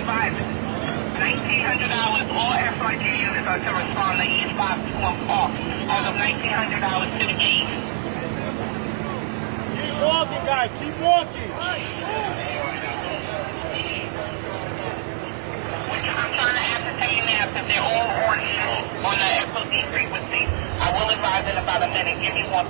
advising. $1,900, all FIG units are to respond to East 521 Park as of $1,900 to the gate. Keep walking, guys. Keep walking. I'm trying to ascertain now if they're all on the SOD frequency. I will advise in about a minute. Give me one.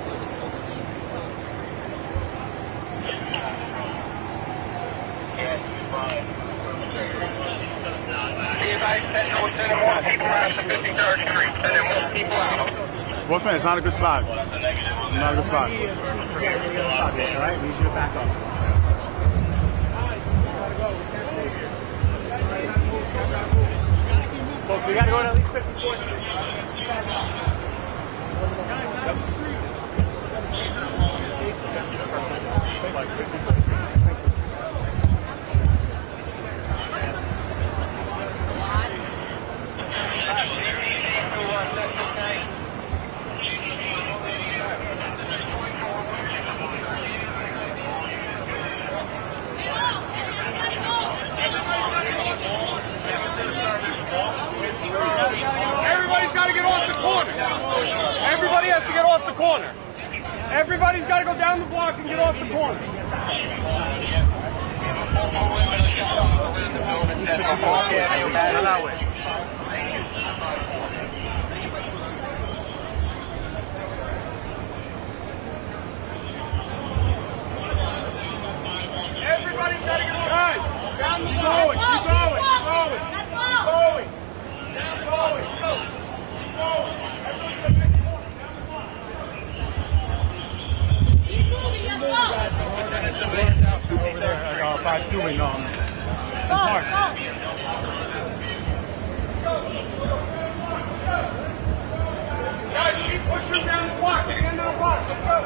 Bossman, it's not a good spot. Not a good spot. All right, we need you to back up. Folks, we gotta go to at least 54th Street. Everybody's got to get off the corner. Everybody has to get off the corner. Everybody's got to go down the block and get off the corner. Everybody's got to get off. Guys, down the block. Keep going. Keep going. Keep going. Keep going. Keep going. Keep going. Over there, 5-2 and March. Guys, keep pushing down the block. Get into the block. Let's go.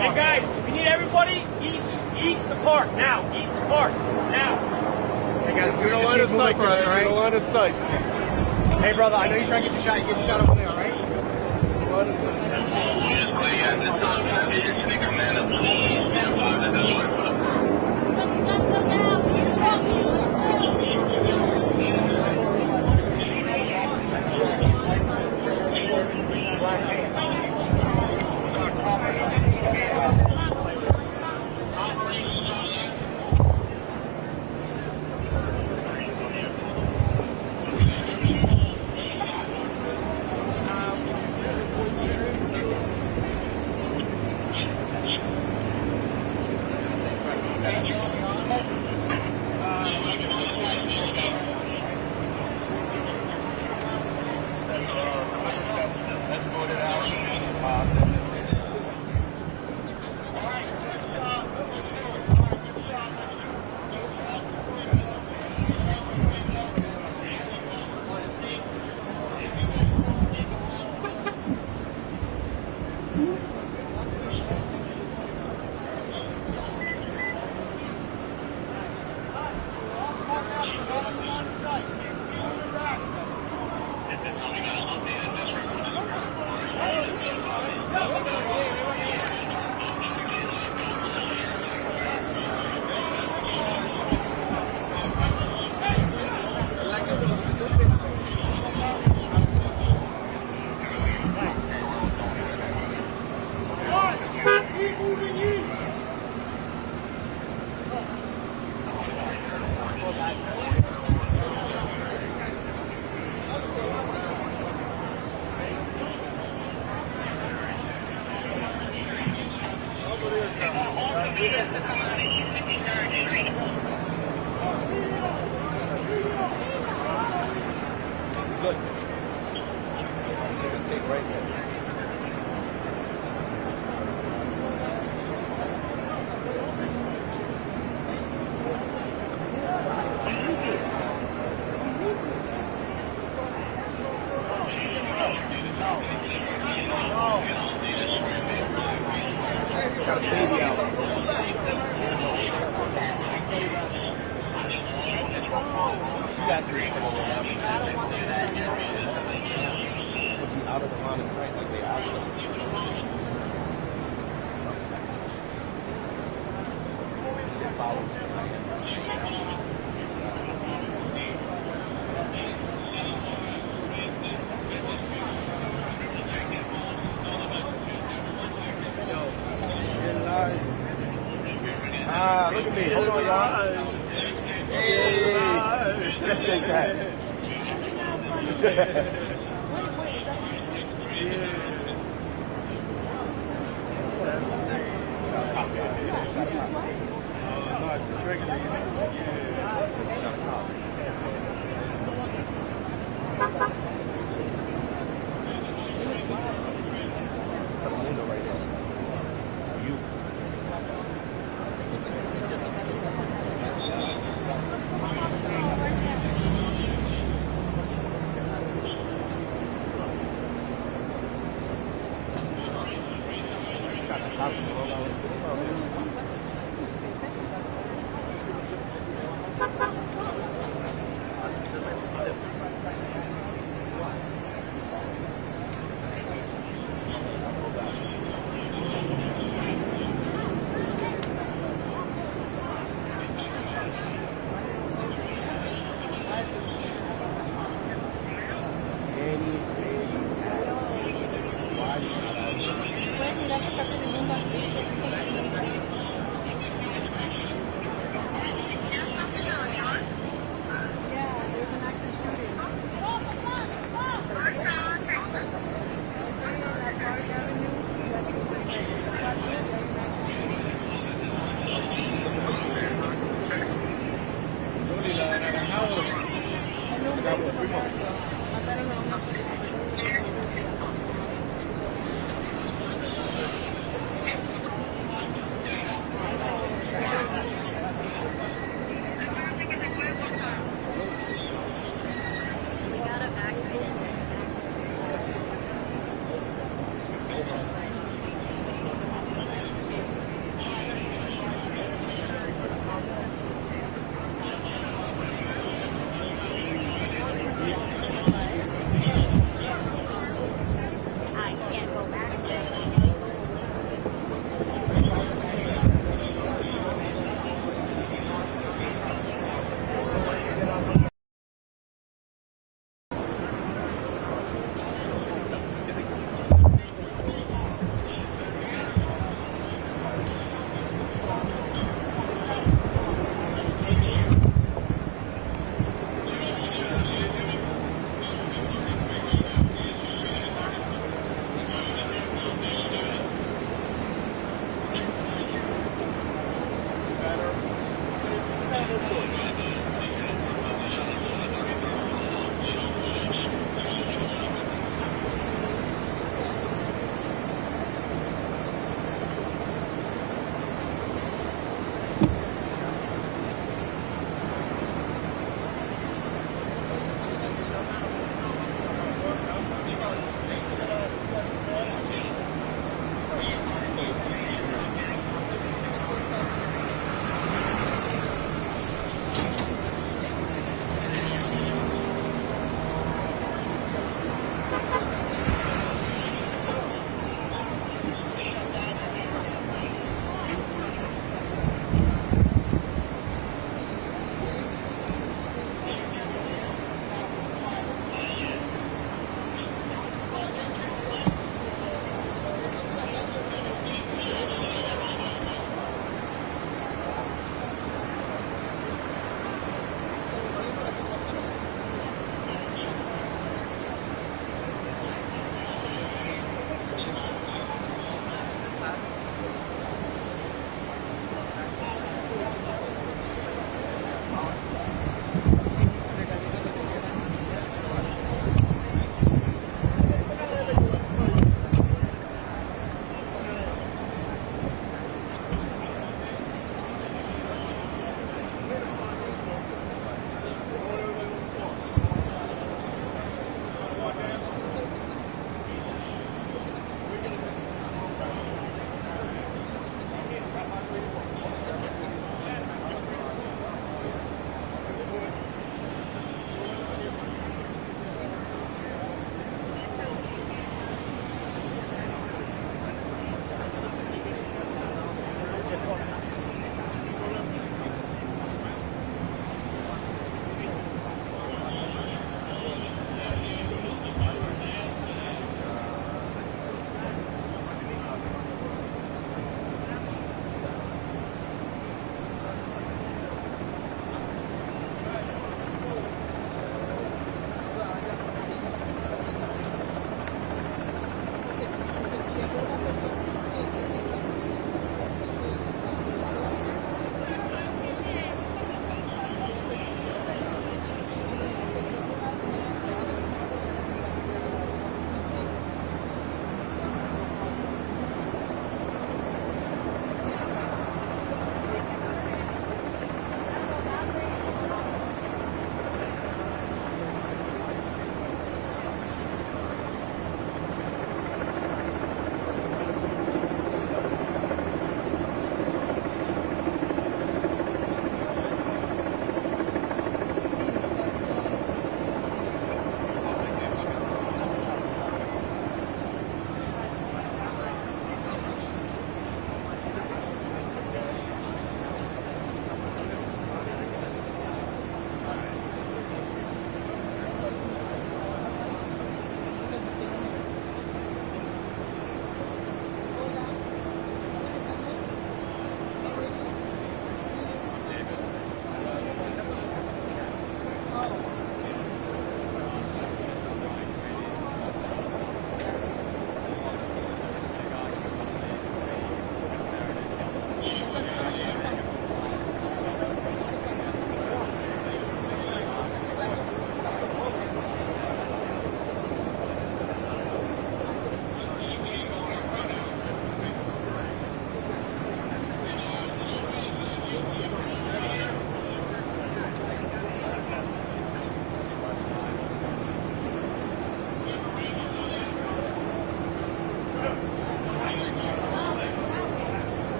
Hey guys, we need everybody east the park now. East the park now. Hey guys, we You're just line need of movement sight, for us, guys. all right? You're line of sight. Hey brother, I know you're trying to get your shot. You get your shot over there, all right? Line of sight. got a baby out. You guys are out of the line of sight like they access you. Shit follows you. Ah, look at me. Hold on, y'all. Hey, let's shake that.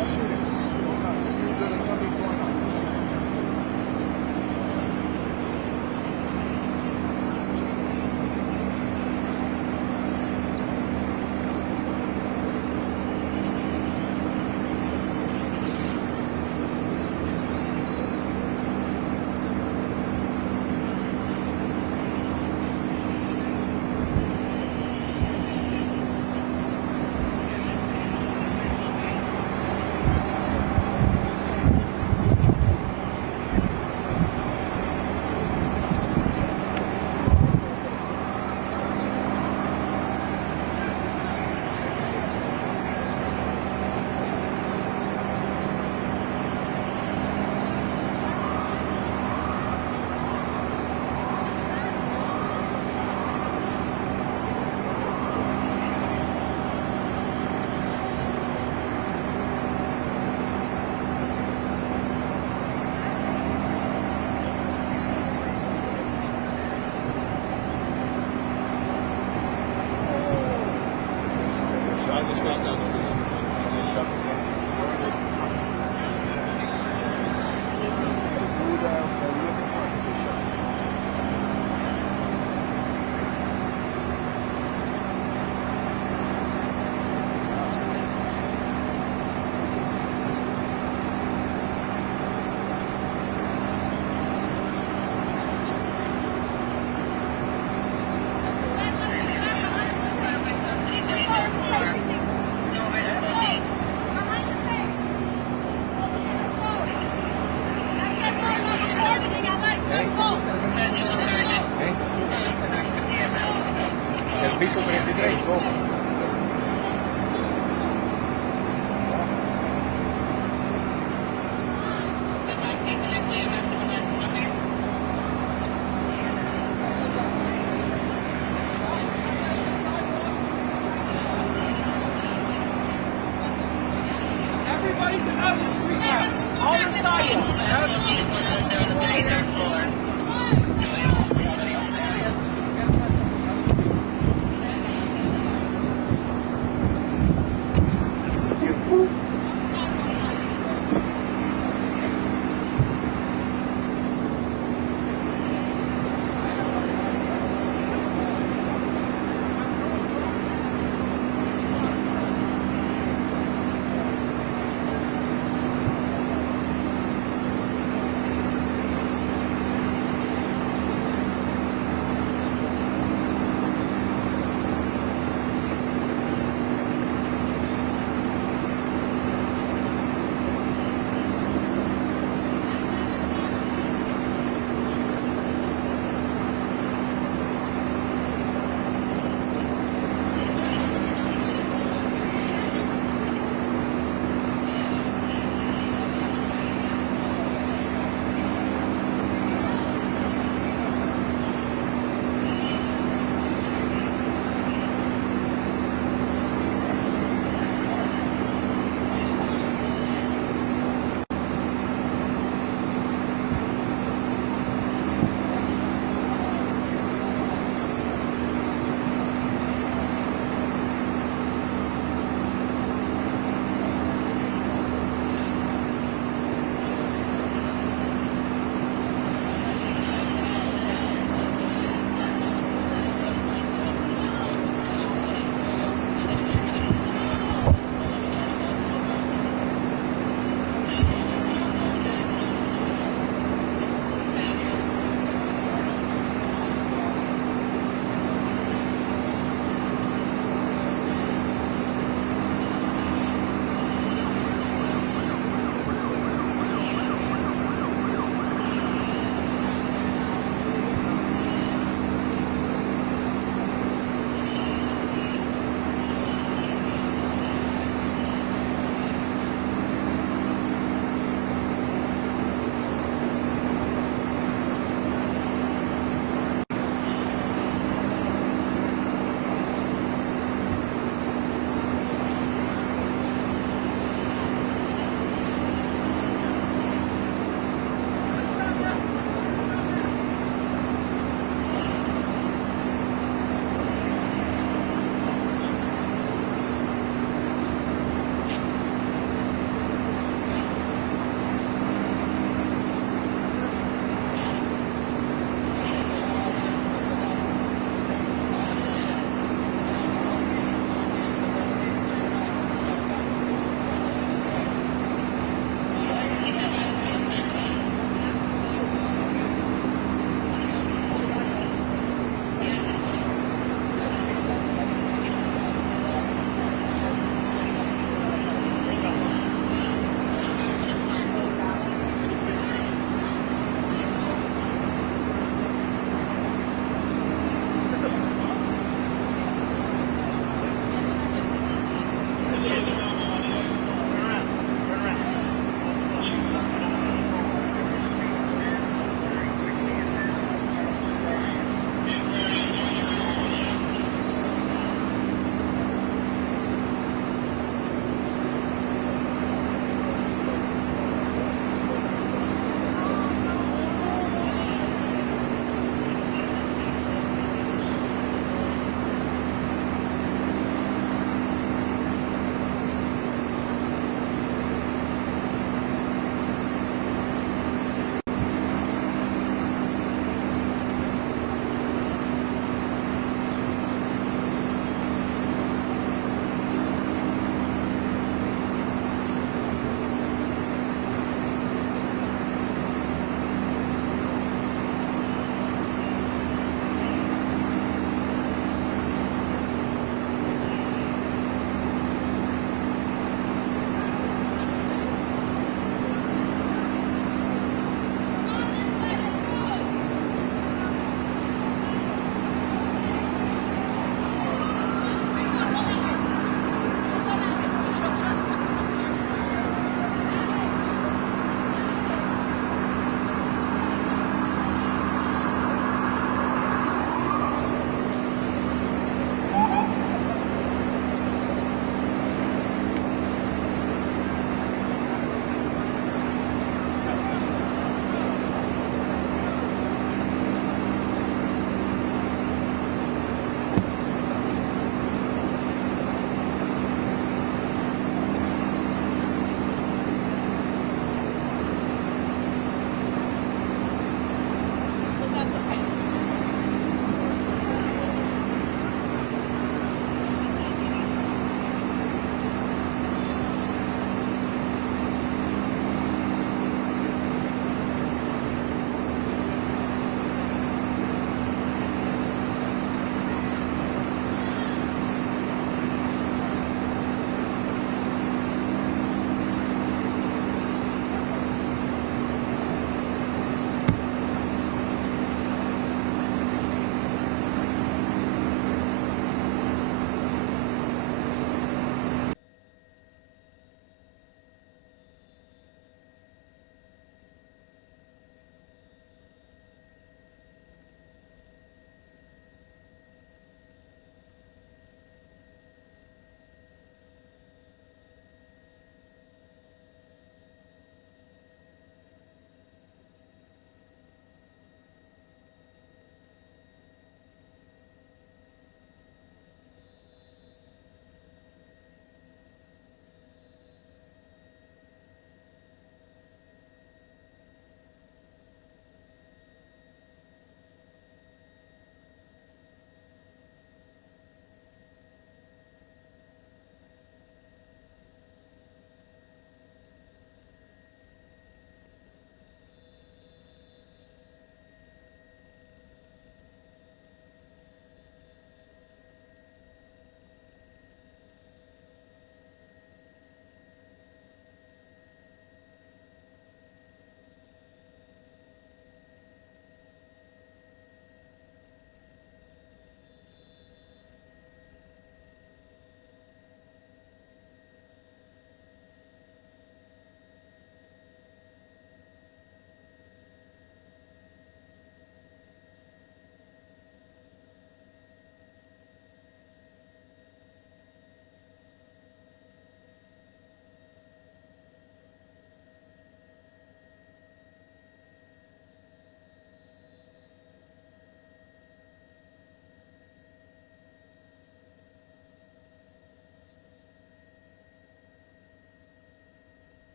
a shooting. What's going on? There's something going on. I just found out to this. El piso 36, ¿cómo? Everybody's out of the street now. On the sidewalk.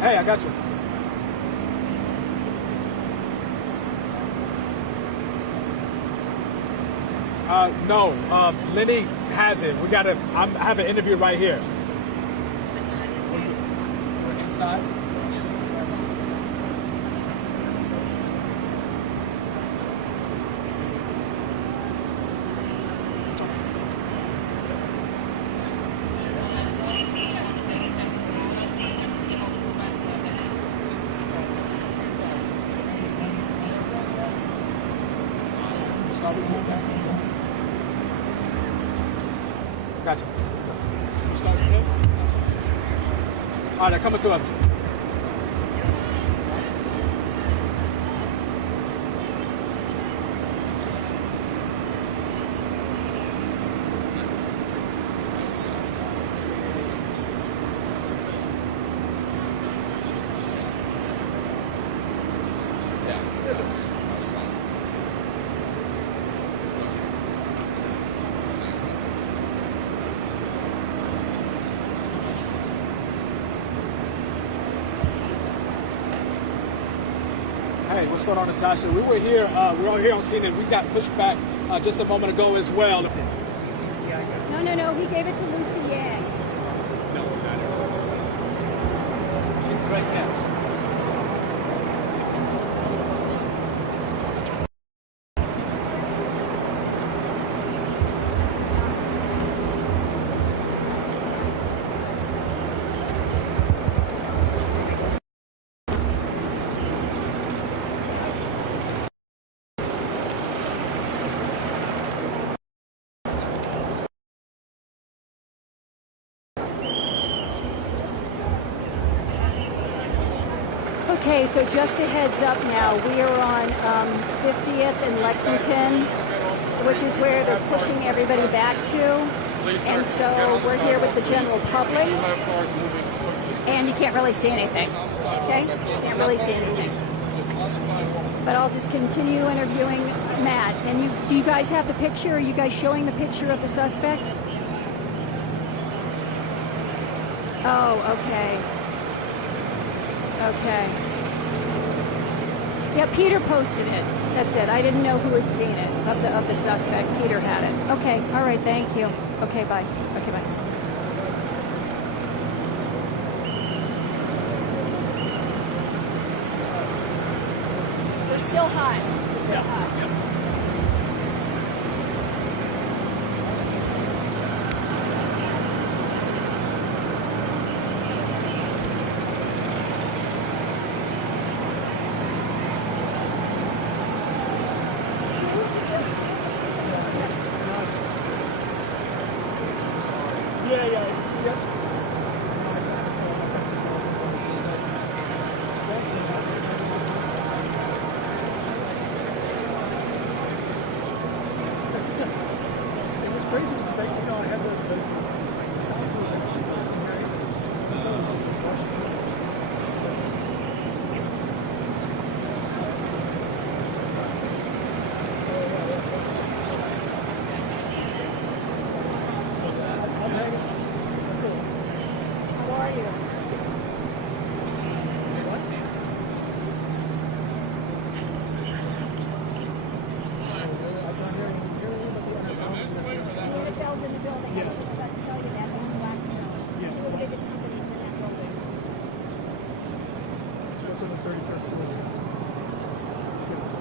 Hey, I got you. No, Lenny has it. I have an interview right here. We're inside. Gotcha. Start with him. All right, they're coming to us. Hey, what's going on, Natasha? We were here on scene, and we got pushed back just a moment ago as well. No, he gave it to Lucy Yang. No, not her. She's right now. Okay, so just a heads up now, we are on 50th and Lexington, which is where they're pushing everybody back to. And so we're here with the general public, and you can't really see anything, okay? Can't really see anything. But I'll just continue interviewing Matt. And do you guys have the picture? Are you guys showing the picture of the suspect? Oh, okay. Okay. Yeah, Peter posted it. That's it. I didn't know who had seen it, of the suspect. Peter had it. Okay. All right. Thank you. Okay, bye. Okay, bye. We're still hot. We're still hot.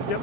Yep.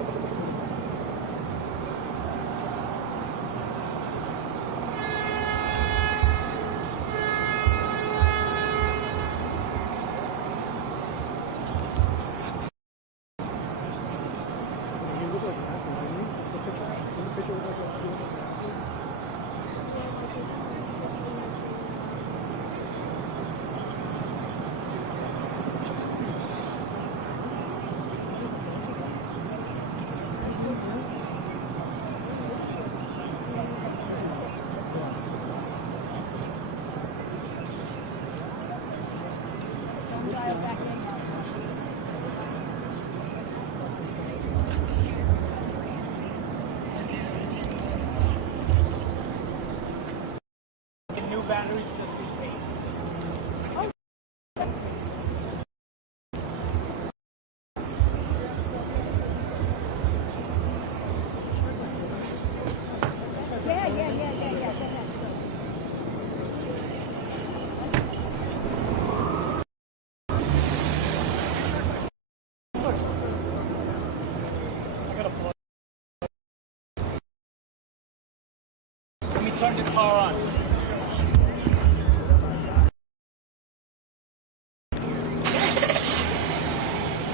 trying to get the power on.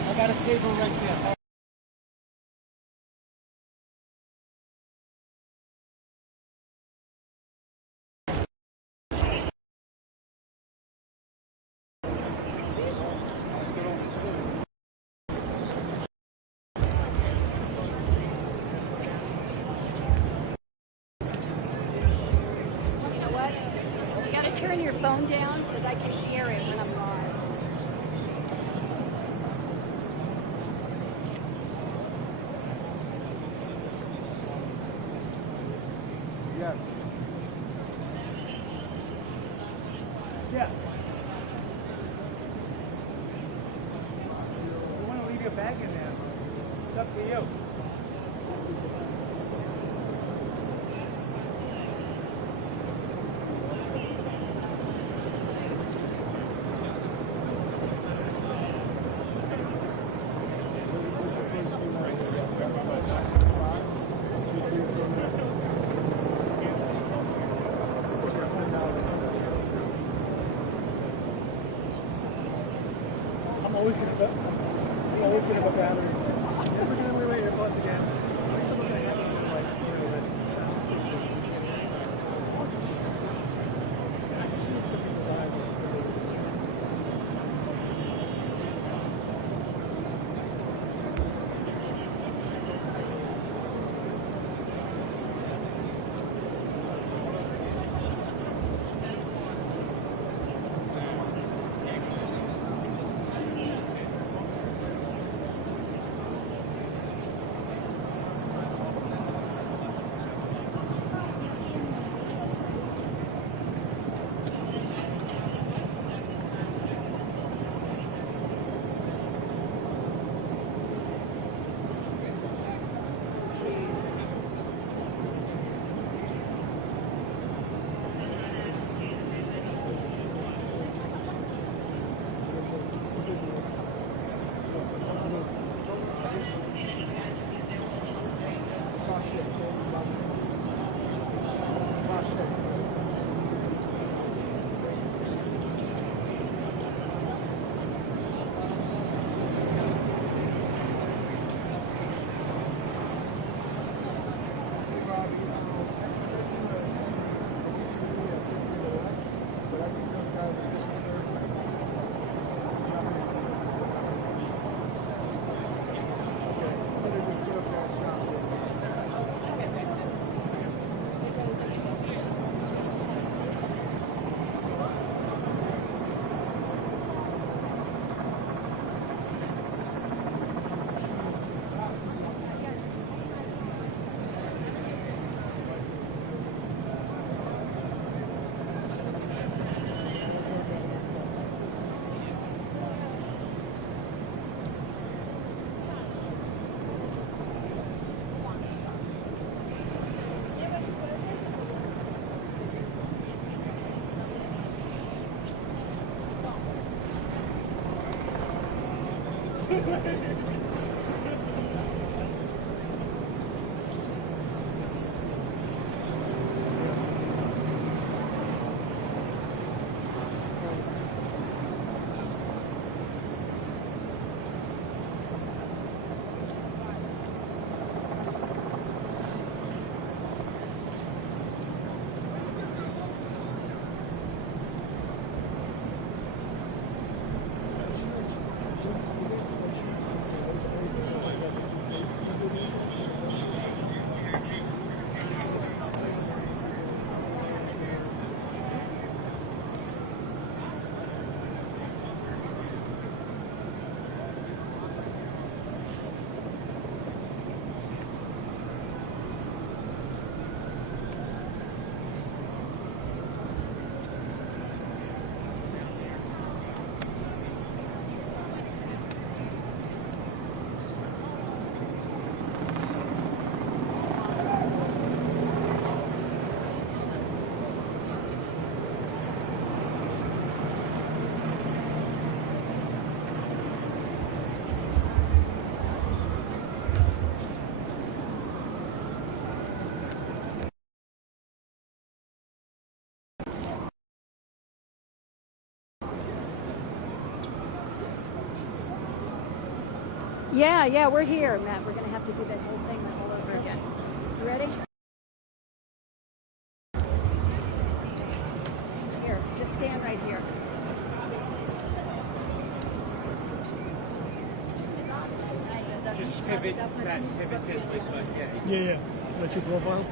I got a table right there. You know what? You gotta turn your phone down because I can hear it when I'm live. Yes. Yeah. You want to leave your bag in there? It's up to you. I'm always gonna have a battery. Never gonna wear my AirPods again. At least I'm not gonna have it with like I can see it in some people's eyes. Yeah, we're here, Matt. We're going to have to do that whole thing all over again. You ready? Here, just stand right here. Just pivot this way so I can get it. Yeah. That's your profile?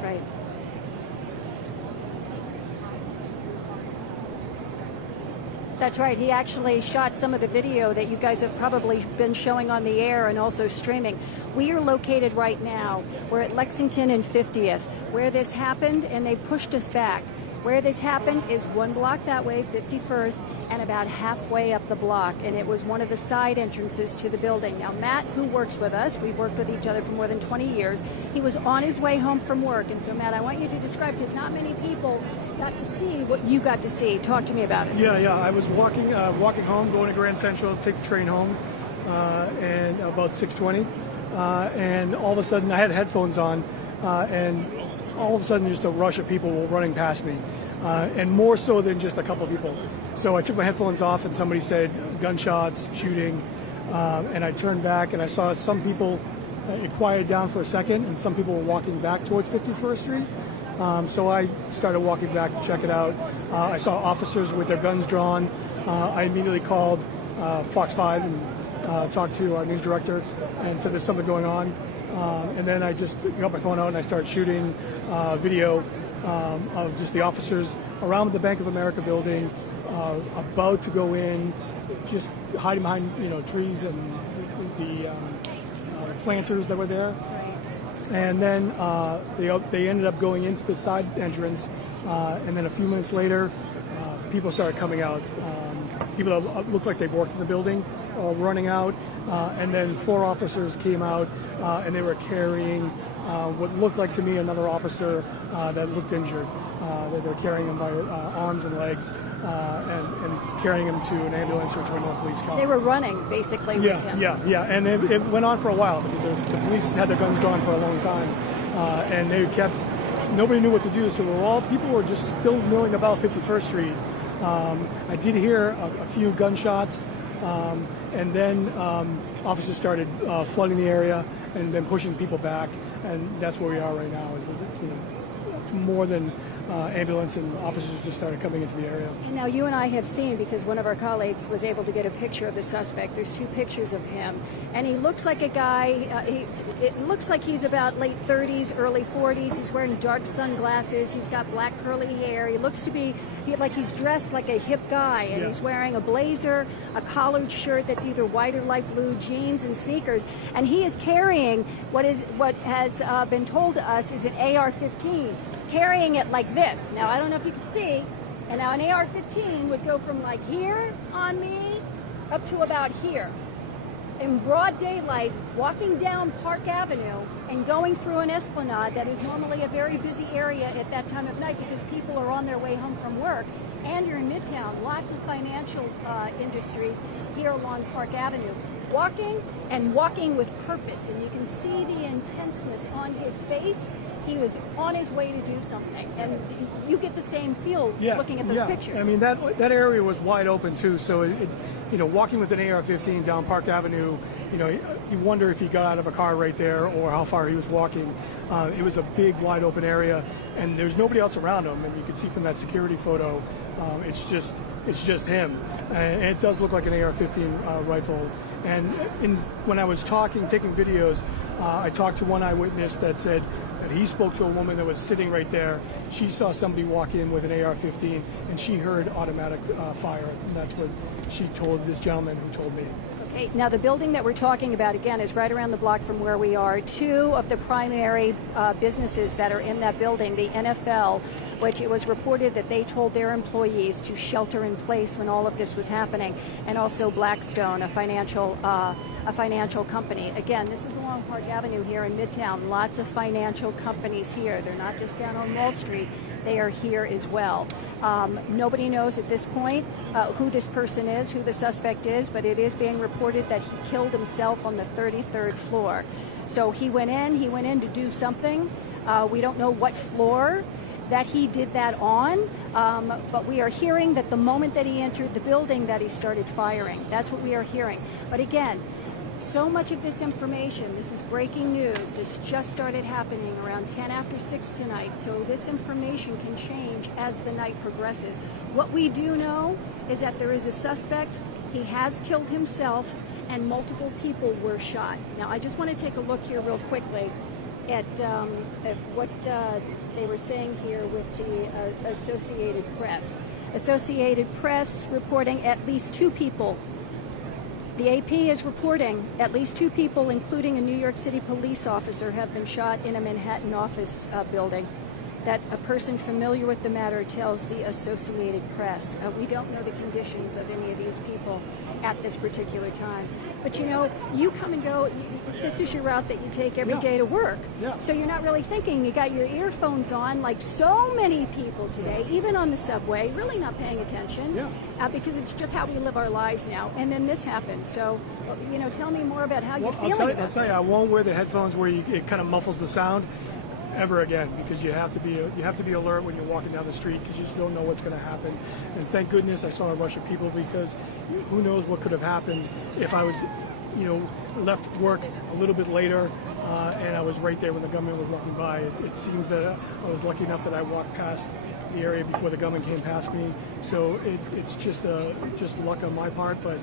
Right. That's right. He actually shot some of the video that you guys have probably been showing on the air and also streaming. We are located right now. We're at Lexington and 50th, where this happened, and they pushed us back. Where this happened is one block that way, 51st, and about halfway up the block, and it was one of the side entrances to the building. Now, Matt, who works with us, we've worked with each other for more than 20 years, he was on his way home from work, and so, Matt, I want you to describe, because not many people got to see what you got to see. Talk to me about it. Yeah. I was walking home, going to Grand Central, take the train home, and about 6:20, and all of a sudden I had headphones on, and all of a sudden just a rush of people were running past me, and more so than just a couple of people. So I took my headphones off, and somebody said gunshots, shooting, and I turned back and I saw some people. It quieted down for a second, and some people were walking back towards 51st Street. So I started walking back to check it out. I saw officers with their guns drawn. I immediately called Fox 5 and talked to our news director and said there's something going on. And then I just got my phone out and I started shooting video of just the officers around the Bank of America building, about to go in, just hiding behind trees and the planters that were there. And then they ended up going into the side entrance, and then a few minutes later, people started coming out. People that looked like they worked in the building running out, and then 4 officers came out, and they were carrying what looked like to me another officer that looked injured. They were carrying him by arms and legs, and carrying him to an ambulance or to another police car. They were running, basically, with him. Yeah, and it went on for a while because the police had their guns drawn for a long time, and they kept. Nobody knew what to do, so people were just still milling about 51st Street. I did hear a few gunshots, and then officers started flooding the area and then pushing people back, and that's where we are right now. Is more than ambulance and officers just started coming into the area. And now you and I have seen, because one of our colleagues was able to get a picture of the suspect. There's 2 pictures of him, and he looks like a guy. It looks like he's about late 30s, early 40s. He's wearing dark sunglasses. He's got black curly hair. He looks to be like he's dressed like a hip guy, and he's wearing a blazer, a collared shirt that's either white or light blue, jeans and sneakers, and he is carrying what has been told to us is an AR-15. Carrying it like this. Now, I don't know if you can see, and now an AR-15 would go from like here on me up to about here. In broad daylight, walking down Park Avenue and going through an esplanade that is normally a very busy area at that time of night because people are on their way home from work, and you're in Midtown, lots of financial industries here along Park Avenue. Walking with purpose, and you can see the intenseness on his face. He was on his way to do something, and you get the same feel looking at those pictures. I mean, that area was wide open too, so walking with an AR-15 down Park Avenue, you wonder if he got out of a car right there or how far he was walking. It was a big, wide open area, and there's nobody else around him, and you can see from that security photo, it's just him, and it does look like an AR-15 rifle. And when I was taking videos, I talked to one eyewitness that said that he spoke to a woman that was sitting right there. She saw somebody walk in with an AR-15, and she heard automatic fire. And that's what she told this gentleman who told me. Okay, now the building that we're talking about, again, is right around the block from where we are. 2 of the primary businesses that are in that building, the NFL, which it was reported that they told their employees to shelter in place when all of this was happening, and also Blackstone, a financial company. Again, this is along Park Avenue here in Midtown. Lots of financial companies here. They're not just down on Wall Street. They are here as well. Nobody knows at this point who this person is, who the suspect is, but it is being reported that he killed himself on the 33rd floor. So he went in to do something. We don't know what floor that he did that on, but we are hearing that the moment that he entered the building that he started firing. That's what we are hearing. But again, so much of this information, this is breaking news, this just started happening around 10 after 6 tonight, so this information can change as the night progresses. What we do know is that there is a suspect, he has killed himself, and multiple people were shot. Now I just want to take a look here real quickly at what they were saying here with the Associated Press. Associated Press reporting at least 2 people. The AP is reporting at least 2 people, including a New York City police officer, have been shot in a Manhattan office building. That a person familiar with the matter tells the Associated Press. We don't know the conditions of any of these people at this particular time. But you know, you come and go, this is your route that you take every day to work. So you're not really thinking, you got your earphones on, like so many people today, even on the subway, really not paying attention, because it's just how we live our lives now. And then this happened. So, you know, tell me more about how you're feeling about I'll tell you, I won't wear the headphones where it kind of muffles the sound ever again, because you have to be alert when you're walking down the street, because you just don't know what's going to happen. And thank goodness I saw a rush of people, because who knows what could have happened if I was, you know, left work a little bit later and I was right there when the gunman was walking by. It seems that I was lucky enough that I walked past the area before the gunman came past me. So it's just luck on my part, but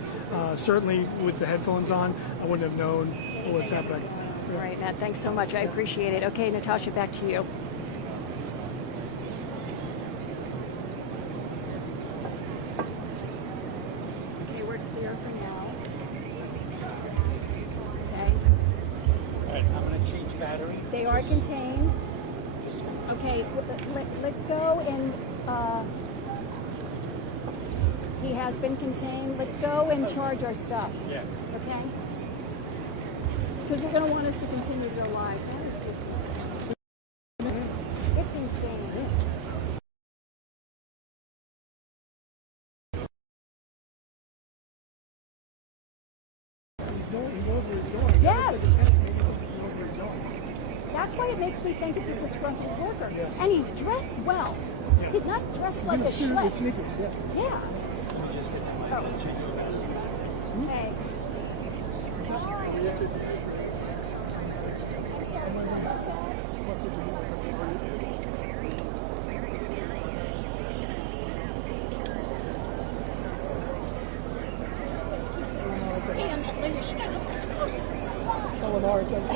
certainly with the headphones on, I wouldn't have known what was happening. All right, Matt, thanks so much. I appreciate it. Okay, Natasha, back to you. Okay, we're clear for now. Okay. All right, I'm going to change battery. They are contained. Okay, let's go and he has been contained. Let's go and charge our stuff. Yeah. Okay? Because we're going to want us to continue to go live. It's insane. Yes. That's why it makes me think it's a disgruntled worker. And he's dressed well. He's not dressed like a schlep. Sneakers, Yeah. Oh. Hey. Damn, that lady, she got some explosives. Tell Mars from her.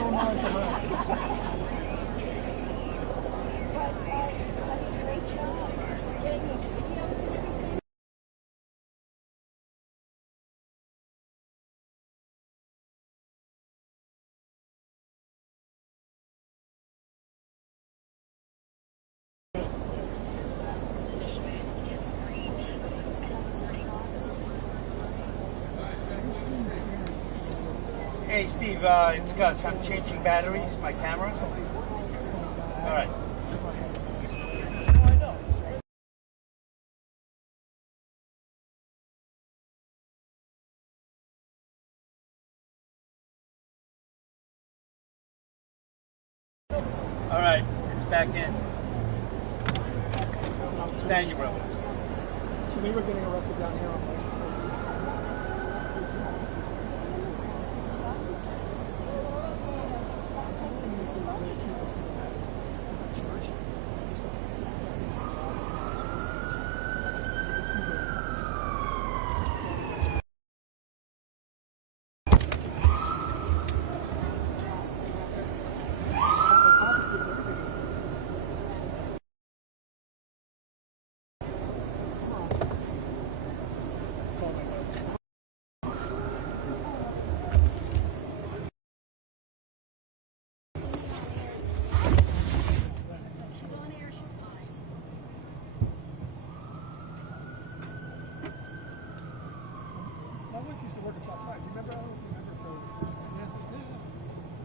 Great job getting these videos. Hey, Steve, it's Gus. I'm changing batteries, my camera. All right. All right, it's back in. Thank you, brother. So they were getting arrested down here on this.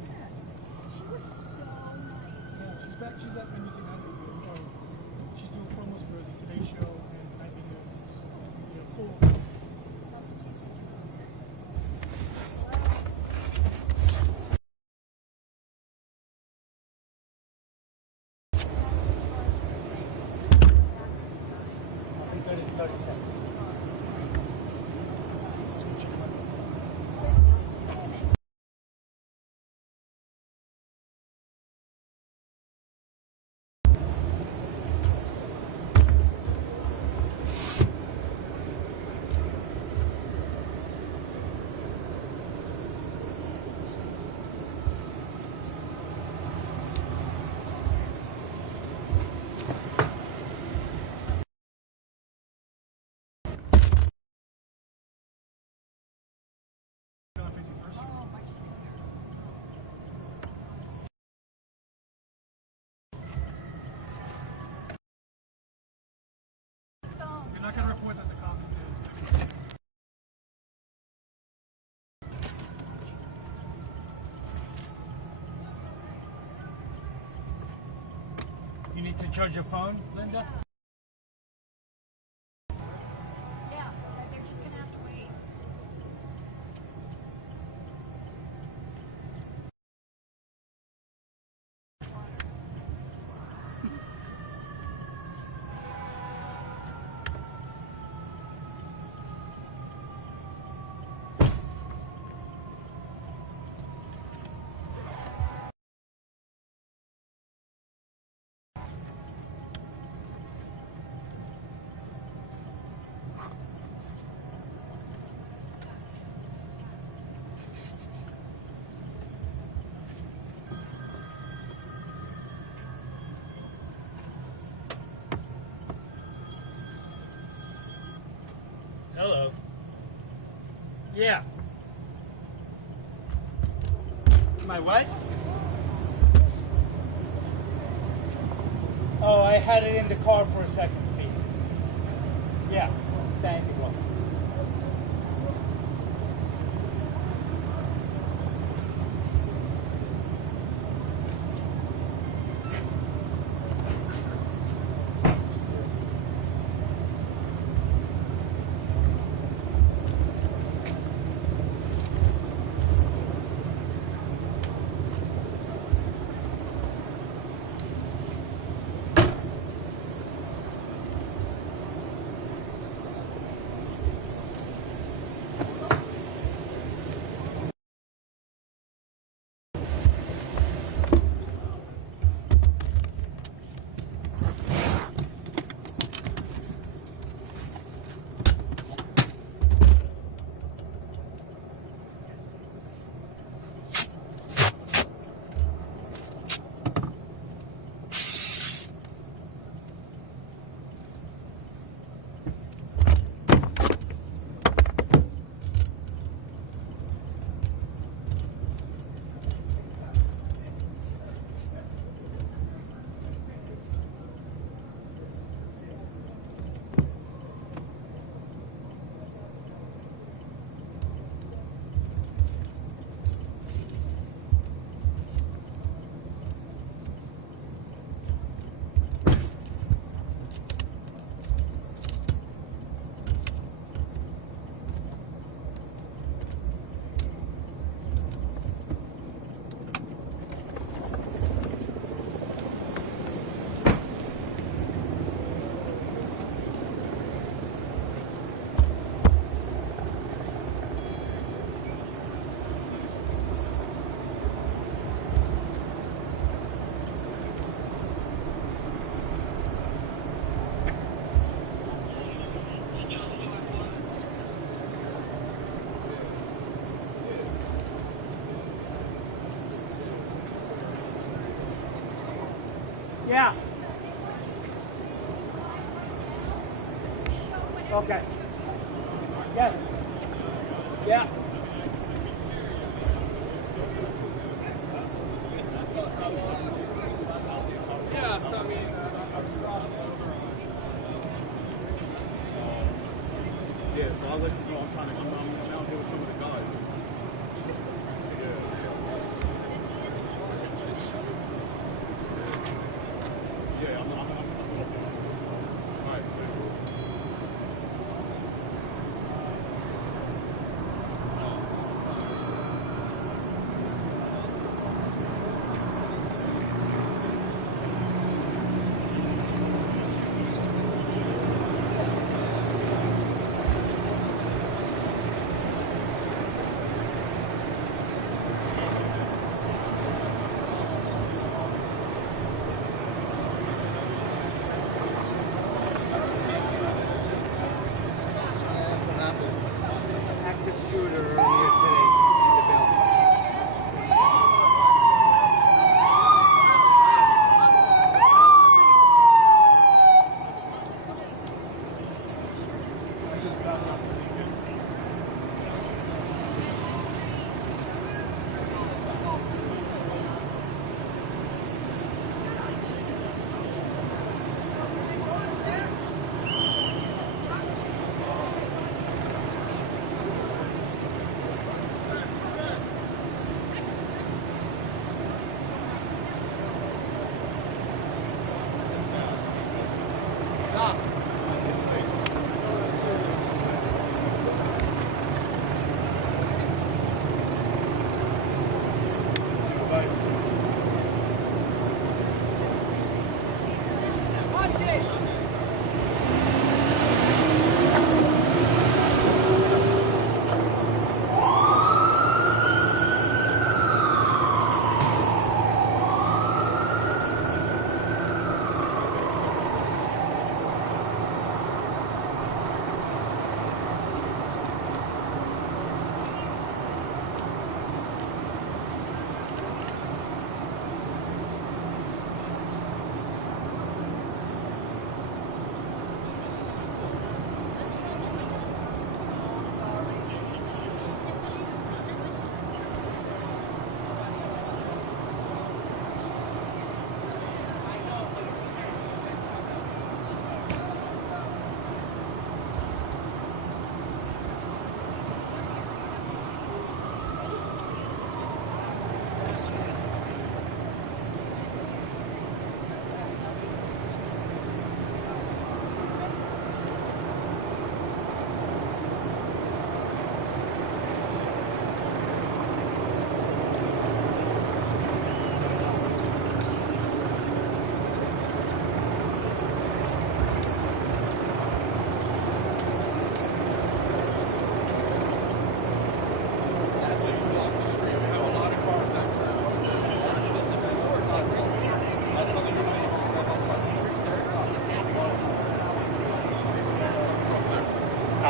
Yes. She was so nice. She's at NBC. She's doing promos for the Today Show. need to charge your phone, Linda? Yeah, they're just gonna have to wait. Hello. Yeah. My what? Oh, I had it in the car for a second, Steve. Yeah. Thank you, bro. Yeah. Okay. Yeah. Yeah. Yeah, so I mean, I was crossing over. Yeah, so I'll let you know. I'm out here with some of the guys. Yeah, I'm all right,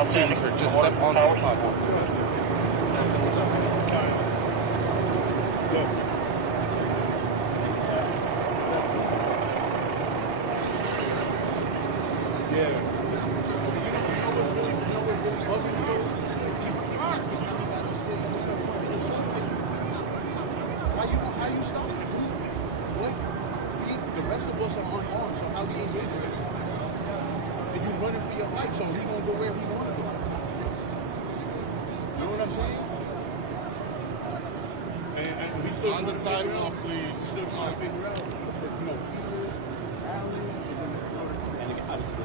Excuse me, sir. Just step onto the sidewalk. The rest of us are unarmed, so how do you engage him? And you running for your life, so he gonna go where he wanna go. You know what I'm saying? And we still on the sidewalk, please. Still trying to figure out. You know, challenge, and then obviously.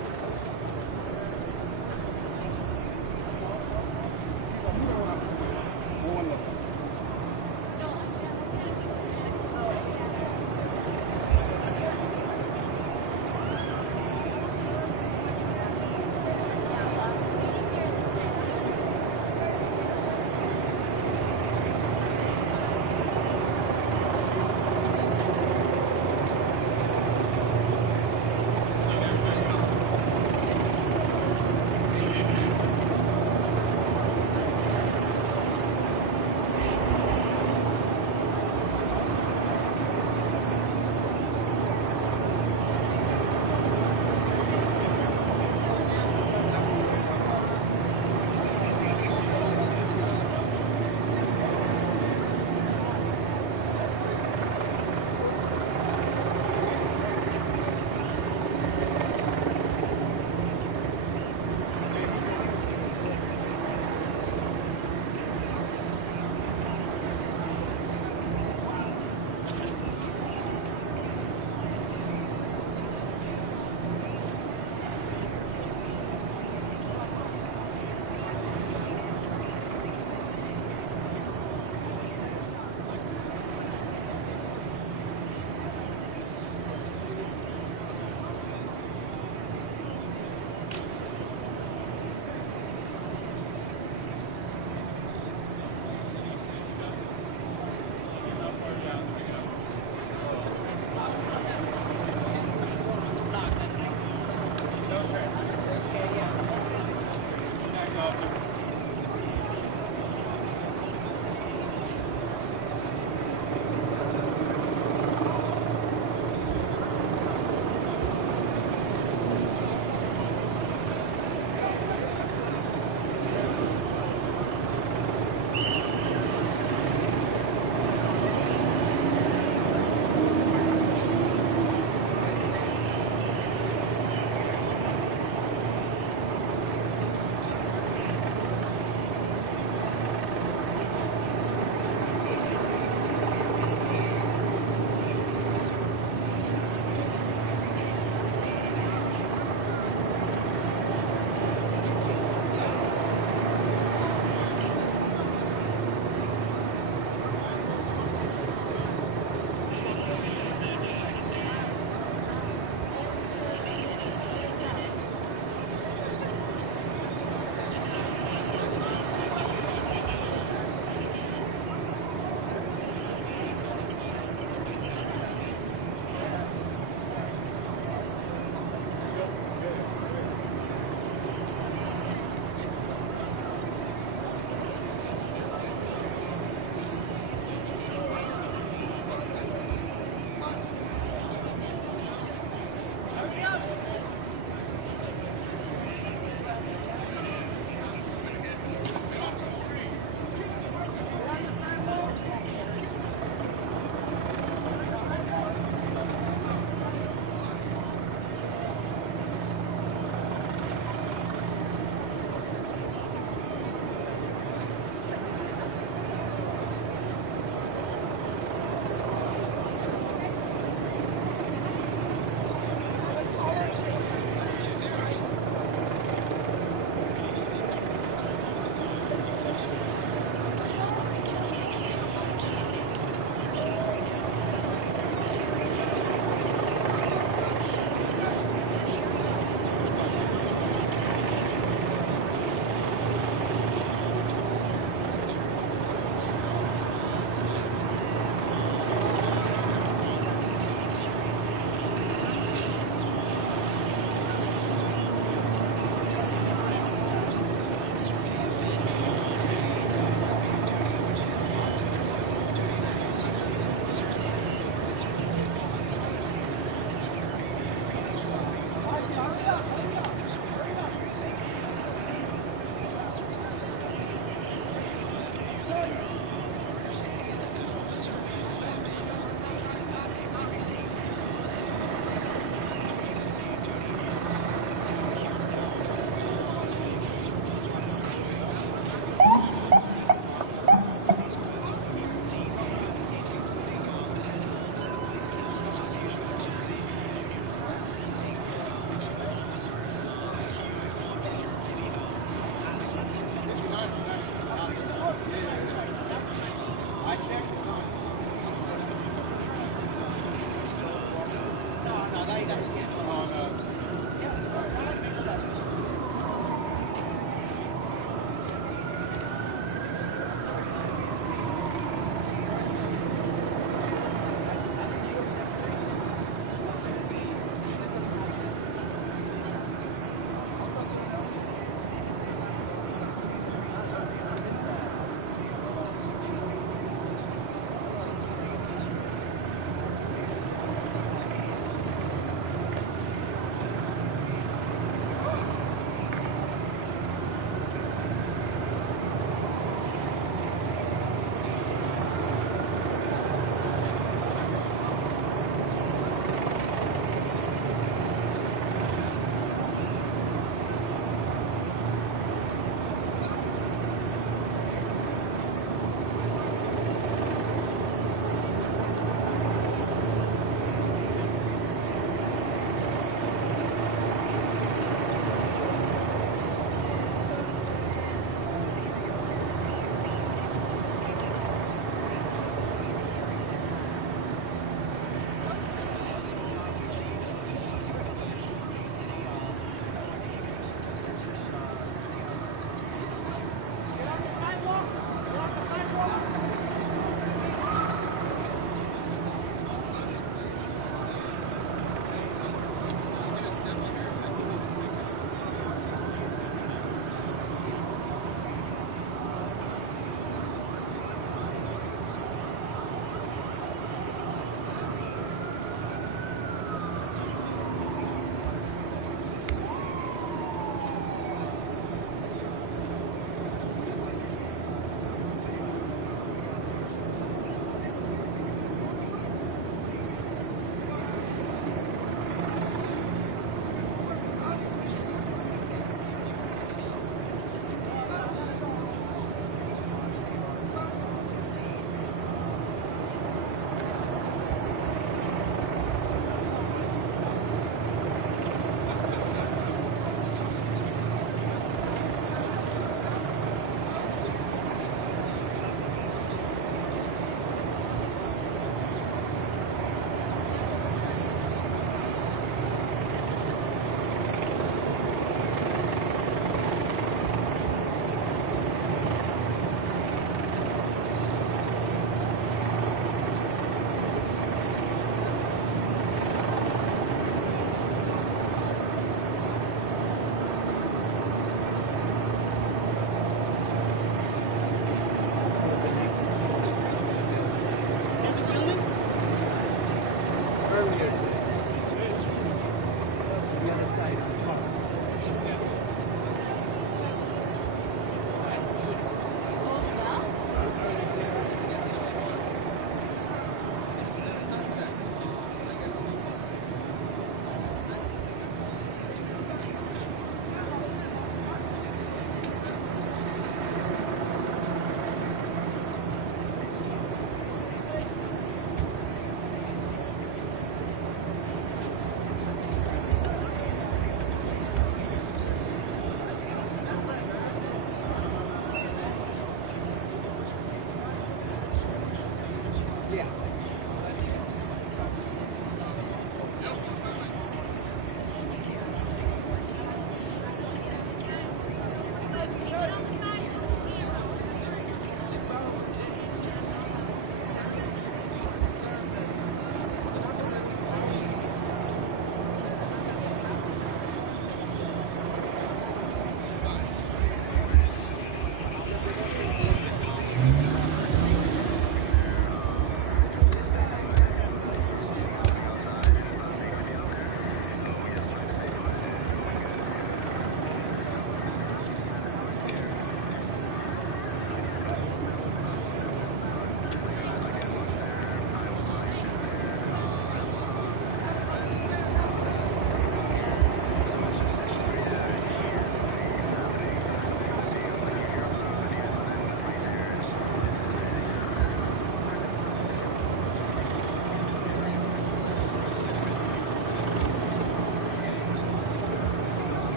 Yeah.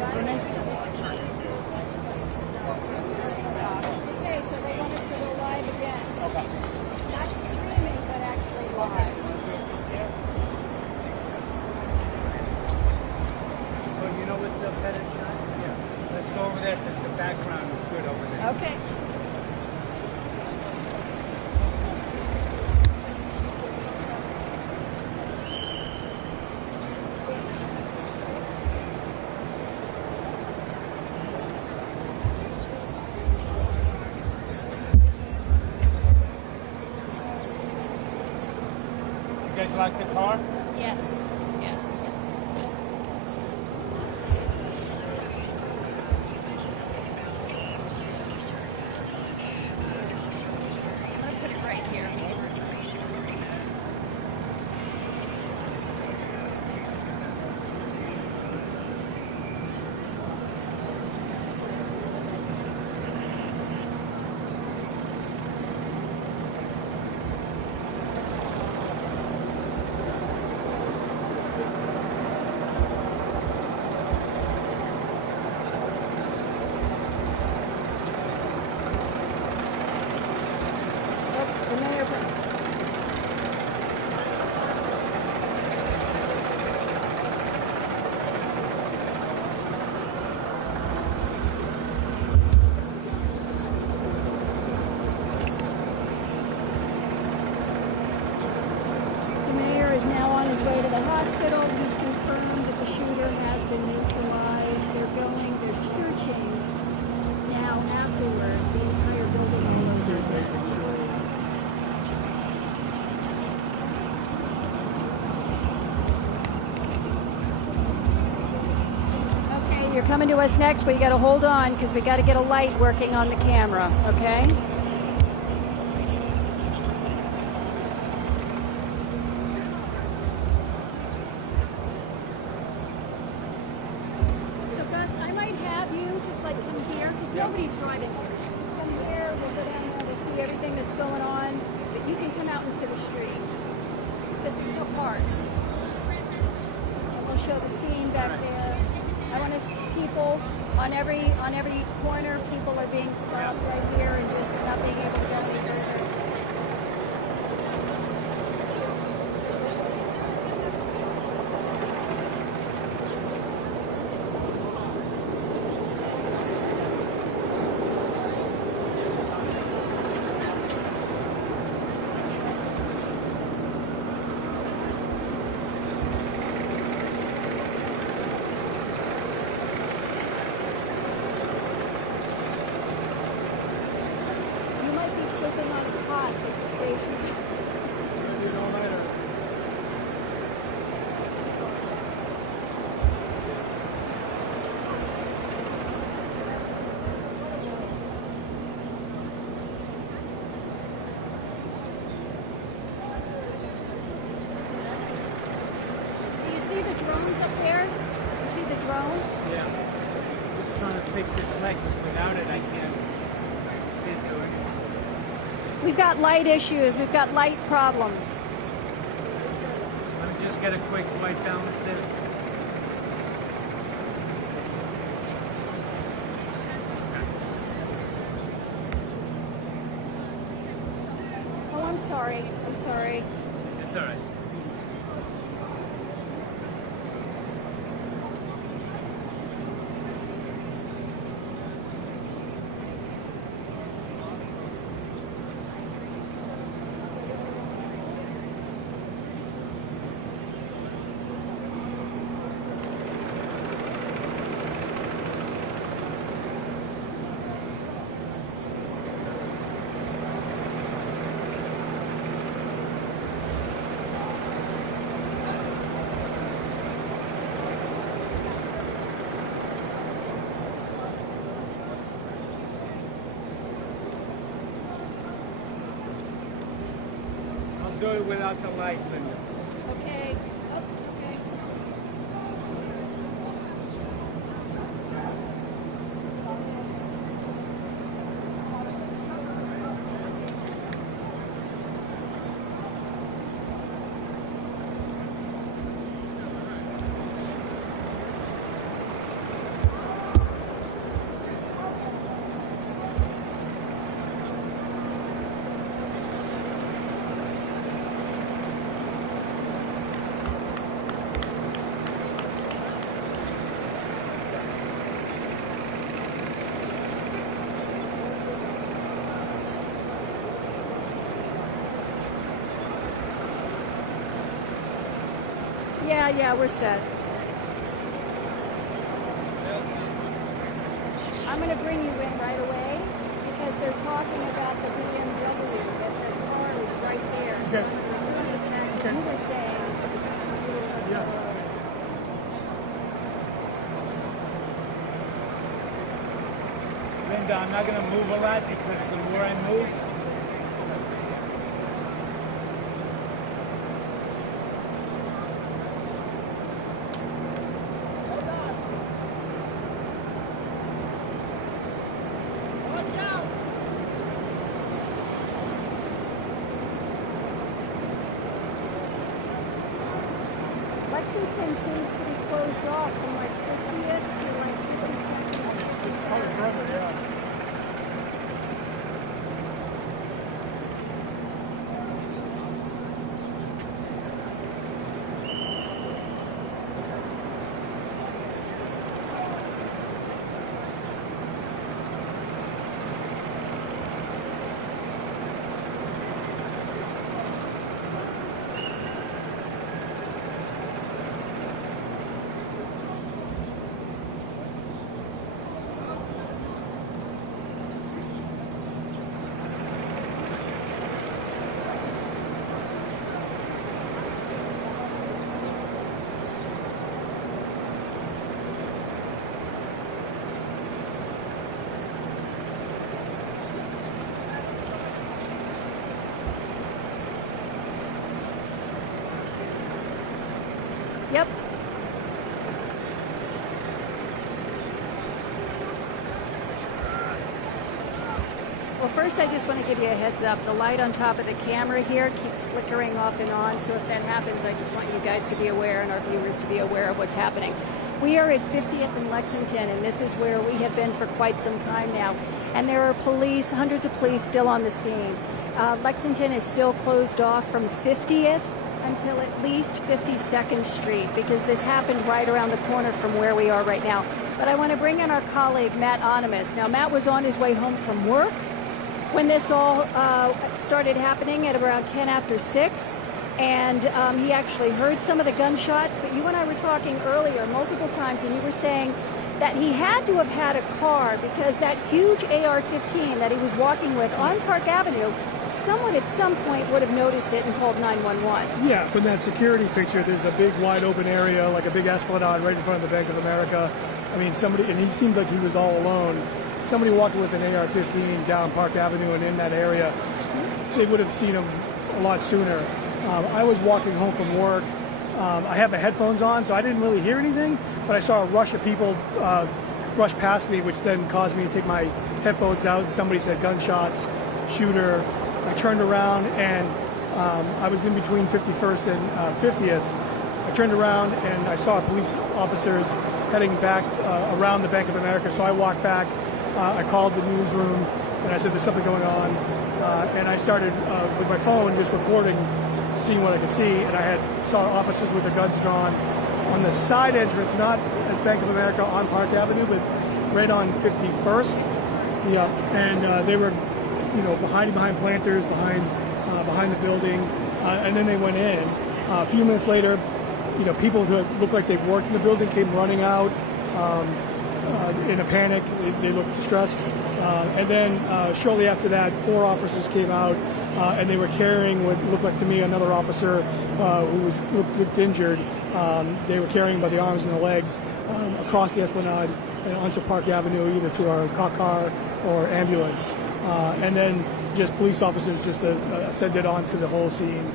Okay, so they want us to go live again. Okay. Not streaming, but actually live. Well, you know what's a better shot? Yeah. Let's go over there because the background is good over there. Okay. You guys like the car? Yes. Yes. I'm gonna put it right here. Oh, the mayor. The mayor is now on his way to the hospital. He's confirmed that the shooter has been neutralized. They're searching now afterward the entire building all over. Okay, you're coming to us next, but you got to hold on because we got to get a light working on the camera, okay? So Gus, I might have you just like come here because nobody's driving here. Come here, we'll go down there to see everything that's going on, but you can come out into the street because there's no cars. And we'll show the scene back there. I want to see people on every corner. People are being stopped right here and just not being able to go any further. You might be slipping on a cot at the station. Do you see the drones up there? You see the drone? Yeah. Just trying to fix this light because without it I can't do it. We've got light issues. We've got light problems. Let me just get a quick white balance there. Oh, I'm sorry. I'm sorry. It's all right. I'll do it without the light, Linda. Okay. Oh, okay. Yeah, we're set. I'm going to bring you in right away because they're talking about the BMW, that their car is right there. So Okay. Okay. you were saying. Yeah. Linda, I'm not going to move a lot because the more I move, Lexington seems to be closed off from like 50th to like 52nd. Probably forever, yeah. Yep. Well, first I just want to give you a heads up. The light on top of the camera here keeps flickering off and on, so if that happens, I just want you guys to be aware and our viewers to be aware of what's happening. We are at 50th and Lexington, and this is where we have been for quite some time now. And there are police, hundreds of police still on the scene. Lexington is still closed off from 50th until at least 52nd Street because this happened right around the corner from where we are right now. But I want to bring in our colleague, Matt Onimus. Now, Matt was on his way home from work when this all started happening at around 10 after 6. And he actually heard some of the gunshots. But you and I were talking earlier multiple times, and you were saying that he had to have had a car because that huge AR-15 that he was walking with on Park Avenue, someone at some point would have noticed it and called 911. Yeah, from that security picture, there's a big wide open area, like a big esplanade right in front of the Bank of America. I mean, somebody, and he seemed like he was all alone. Somebody walking with an AR-15 down Park Avenue and in that area, they would have seen him a lot sooner. I was walking home from work. I had my headphones on, so I didn't really hear anything, but I saw a rush of people rush past me, which then caused me to take my headphones out. Somebody said gunshots, shooter. I turned around, and I was in between 51st and 50th. I turned around, and I saw police officers heading back around the Bank of America, so I walked back. I called the newsroom, and I said, there's something going on. And I started with my phone just recording, seeing what I could see, and I saw officers with their guns drawn on the side entrance, not at Bank of America on Park Avenue, but right on 51st. Yeah, and they were, behind planters, behind the building, and then they went in. A few minutes later, people who looked like they worked in the building came running out in a panic. They looked distressed. And then shortly after that, 4 officers came out, and they were carrying what looked like to me another officer who looked injured. They were carrying by the arms and the legs across the Esplanade and onto Park Avenue, either to our cop car or ambulance. And then just police officers just ascended onto the whole scene,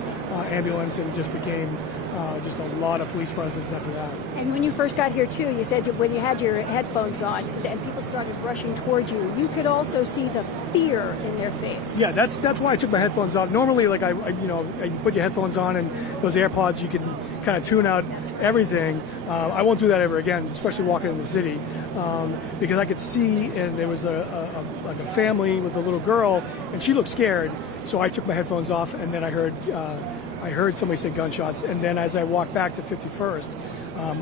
ambulance, and it just became just a lot of police presence after that. And when you first got here too, you said when you had your headphones on and people started rushing towards you, you could also see the fear in their face. Yeah, that's why I took my headphones off. Normally, like you put your headphones on and those AirPods, you can kind of tune out everything. I won't do that ever again, especially walking in the city, because I could see, and there was a family with a little girl, and she looked scared. So I took my headphones off, and then I heard somebody say gunshots, and then as I walked back to 51st,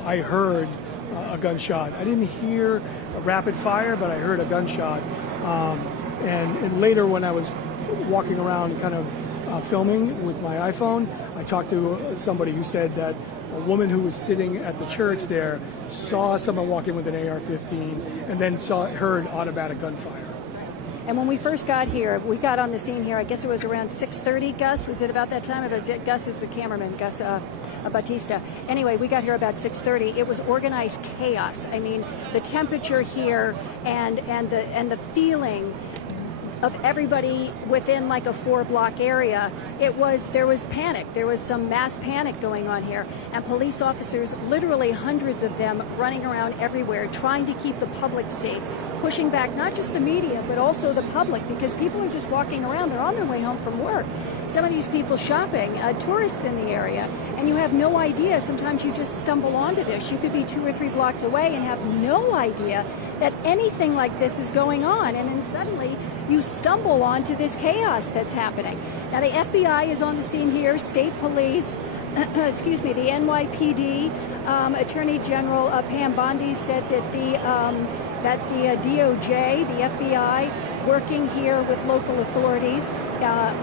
I heard a gunshot. I didn't hear a rapid fire, but I heard a gunshot. And later when I was walking around kind of filming with my iPhone. I talked to somebody who said that a woman who was sitting at the church there saw someone walk in with an AR-15 and then heard automatic gunfire. And when we first got here, we got on the scene here, I guess it was around 6:30, Gus? Was it about that time? Gus is the cameraman, Gus Bethesda. Anyway, we got here about 6:30. It was organized chaos. I mean, the temperature here and the feeling of everybody within like a 4-block area, there was panic. There was some mass panic going on here, and police officers, literally hundreds of them, running around everywhere, trying to keep the public safe, pushing back not just the media, but also the public, because people are just walking around. They're on their way home from work. Some of these people shopping, tourists in the area, and you have no idea. Sometimes you just stumble onto this. You could be 2 or 3 blocks away and have no idea that anything like this is going on, and then suddenly you stumble onto this chaos that's happening. Now the FBI is on the scene here, state police, excuse me, the NYPD, Attorney General Pam Bondi said that the DOJ, the FBI, working here with local authorities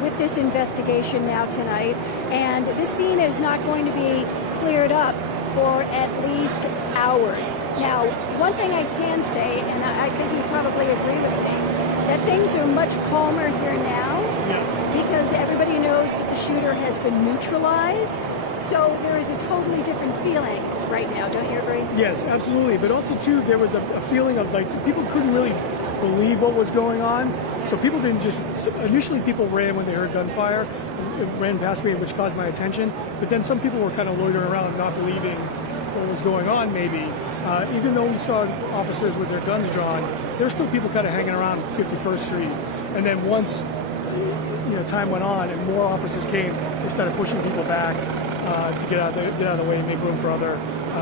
with this investigation now tonight, and this scene is not going to be cleared up for at least hours. Now, one thing I can say, and I think you probably agree with me, that things are much calmer here now because everybody knows that the shooter has been neutralized. So there is a totally different feeling right now. Don't you agree? Yes, absolutely. But also, too, there was a feeling of like people couldn't really believe what was going on. So people didn't just, initially people ran when they heard gunfire, ran past me, which caused my attention. But then some people were kind of loitering around, not believing what was going on, maybe. Even though we saw officers with their guns drawn, there were still people kind of hanging around 51st Street. And then once time went on and more officers came, they started pushing people back to get out of the way and make room for other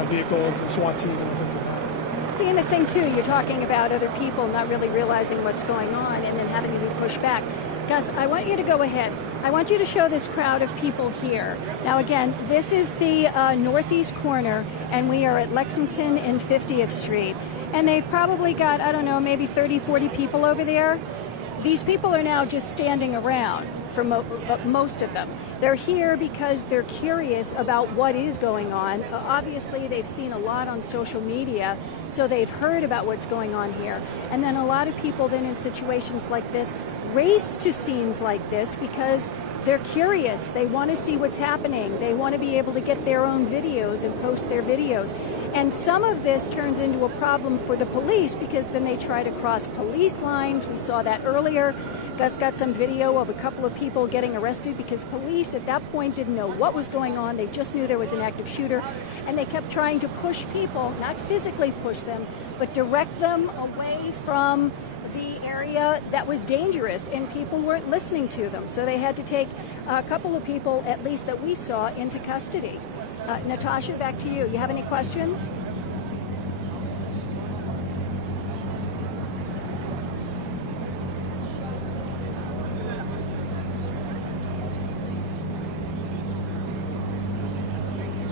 vehicles and SWAT team and things like that. See, and the thing too, you're talking about other people not really realizing what's going on and then having to be pushed back. Gus, I want you to go ahead. I want you to show this crowd of people here. Now again, this is the northeast corner, and we are at Lexington and 50th Street. And they've probably got, I don't know, maybe 30, 40 people over there. These people are now just standing around, for most of them. They're here because they're curious about what is going on. Obviously, they've seen a lot on social media, so they've heard about what's going on here. And then a lot of people then in situations like this race to scenes like this because they're curious. They want to see what's happening. They want to be able to get their own videos and post their videos. And some of this turns into a problem for the police because then they try to cross police lines. We saw that earlier. Gus got some video of a couple of people getting arrested because police at that point didn't know what was going on. They just knew there was an active shooter, and they kept trying to push people, not physically push them, but direct them away from the area that was dangerous, and people weren't listening to them. So they had to take a couple of people, at least that we saw, into custody. Natasha, back to you. You have any questions?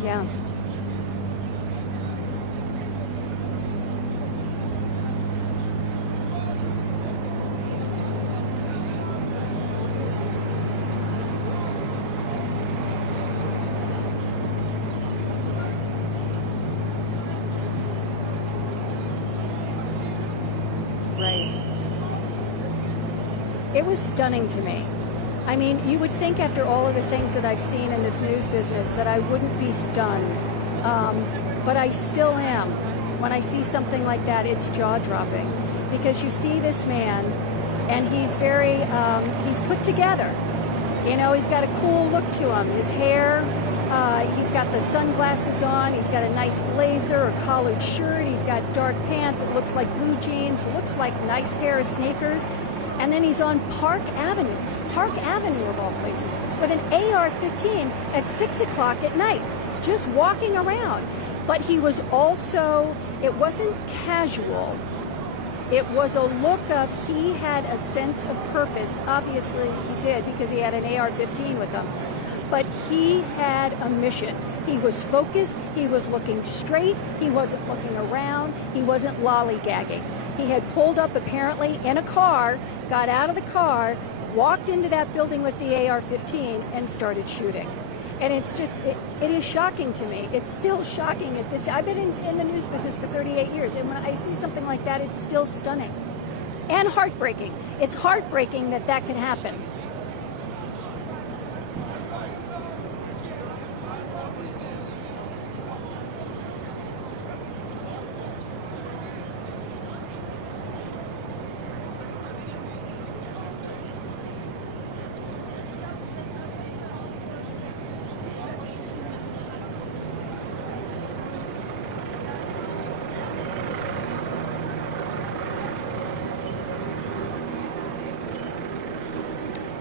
Yeah. It was stunning to me. I mean, you would think after all of the things that I've seen in this news business that I wouldn't be stunned, but I still am. When I see something like that, it's jaw-dropping, because you see this man, and he's very, he's put together. You know, he's got a cool look to him. His hair, he's got the sunglasses on, he's got a nice blazer or collared shirt, he's got dark pants, it looks like blue jeans, it looks like a nice pair of sneakers. And then he's on Park Avenue of all places, with an AR-15 at 6 o'clock at night, just walking around. But he was also, it wasn't casual. It was a look of, he had a sense of purpose. Obviously he did, because he had an AR-15 with him. But he had a mission. He was focused, he was looking straight, he wasn't looking around, he wasn't lollygagging. He had pulled up apparently in a car, got out of the car, walked into that building with the AR-15 and started shooting. And it's just, it is shocking to me. It's still shocking at this. I've been in the news business for 38 years, and when I see something like that, it's still stunning and heartbreaking. It's heartbreaking that that could happen.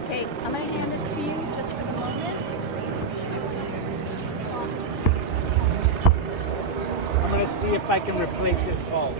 Okay, I'm going to hand this to you just for the moment. I'm going to see if I can replace this bulb.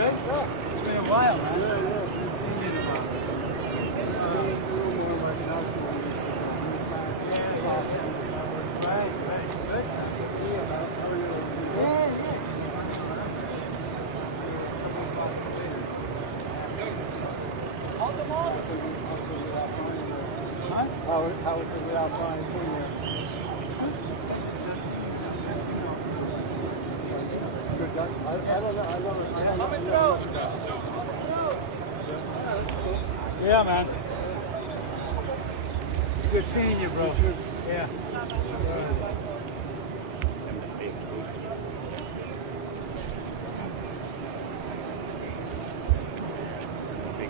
good? It's been a while, man. Yeah. Haven't seen you in a while. Right. Good. Hold them off. Huh? How was it without Brian Jr.? Good guy. I don't know. I love it. That's cool. Yeah, man. Good seeing you, bro. Yeah.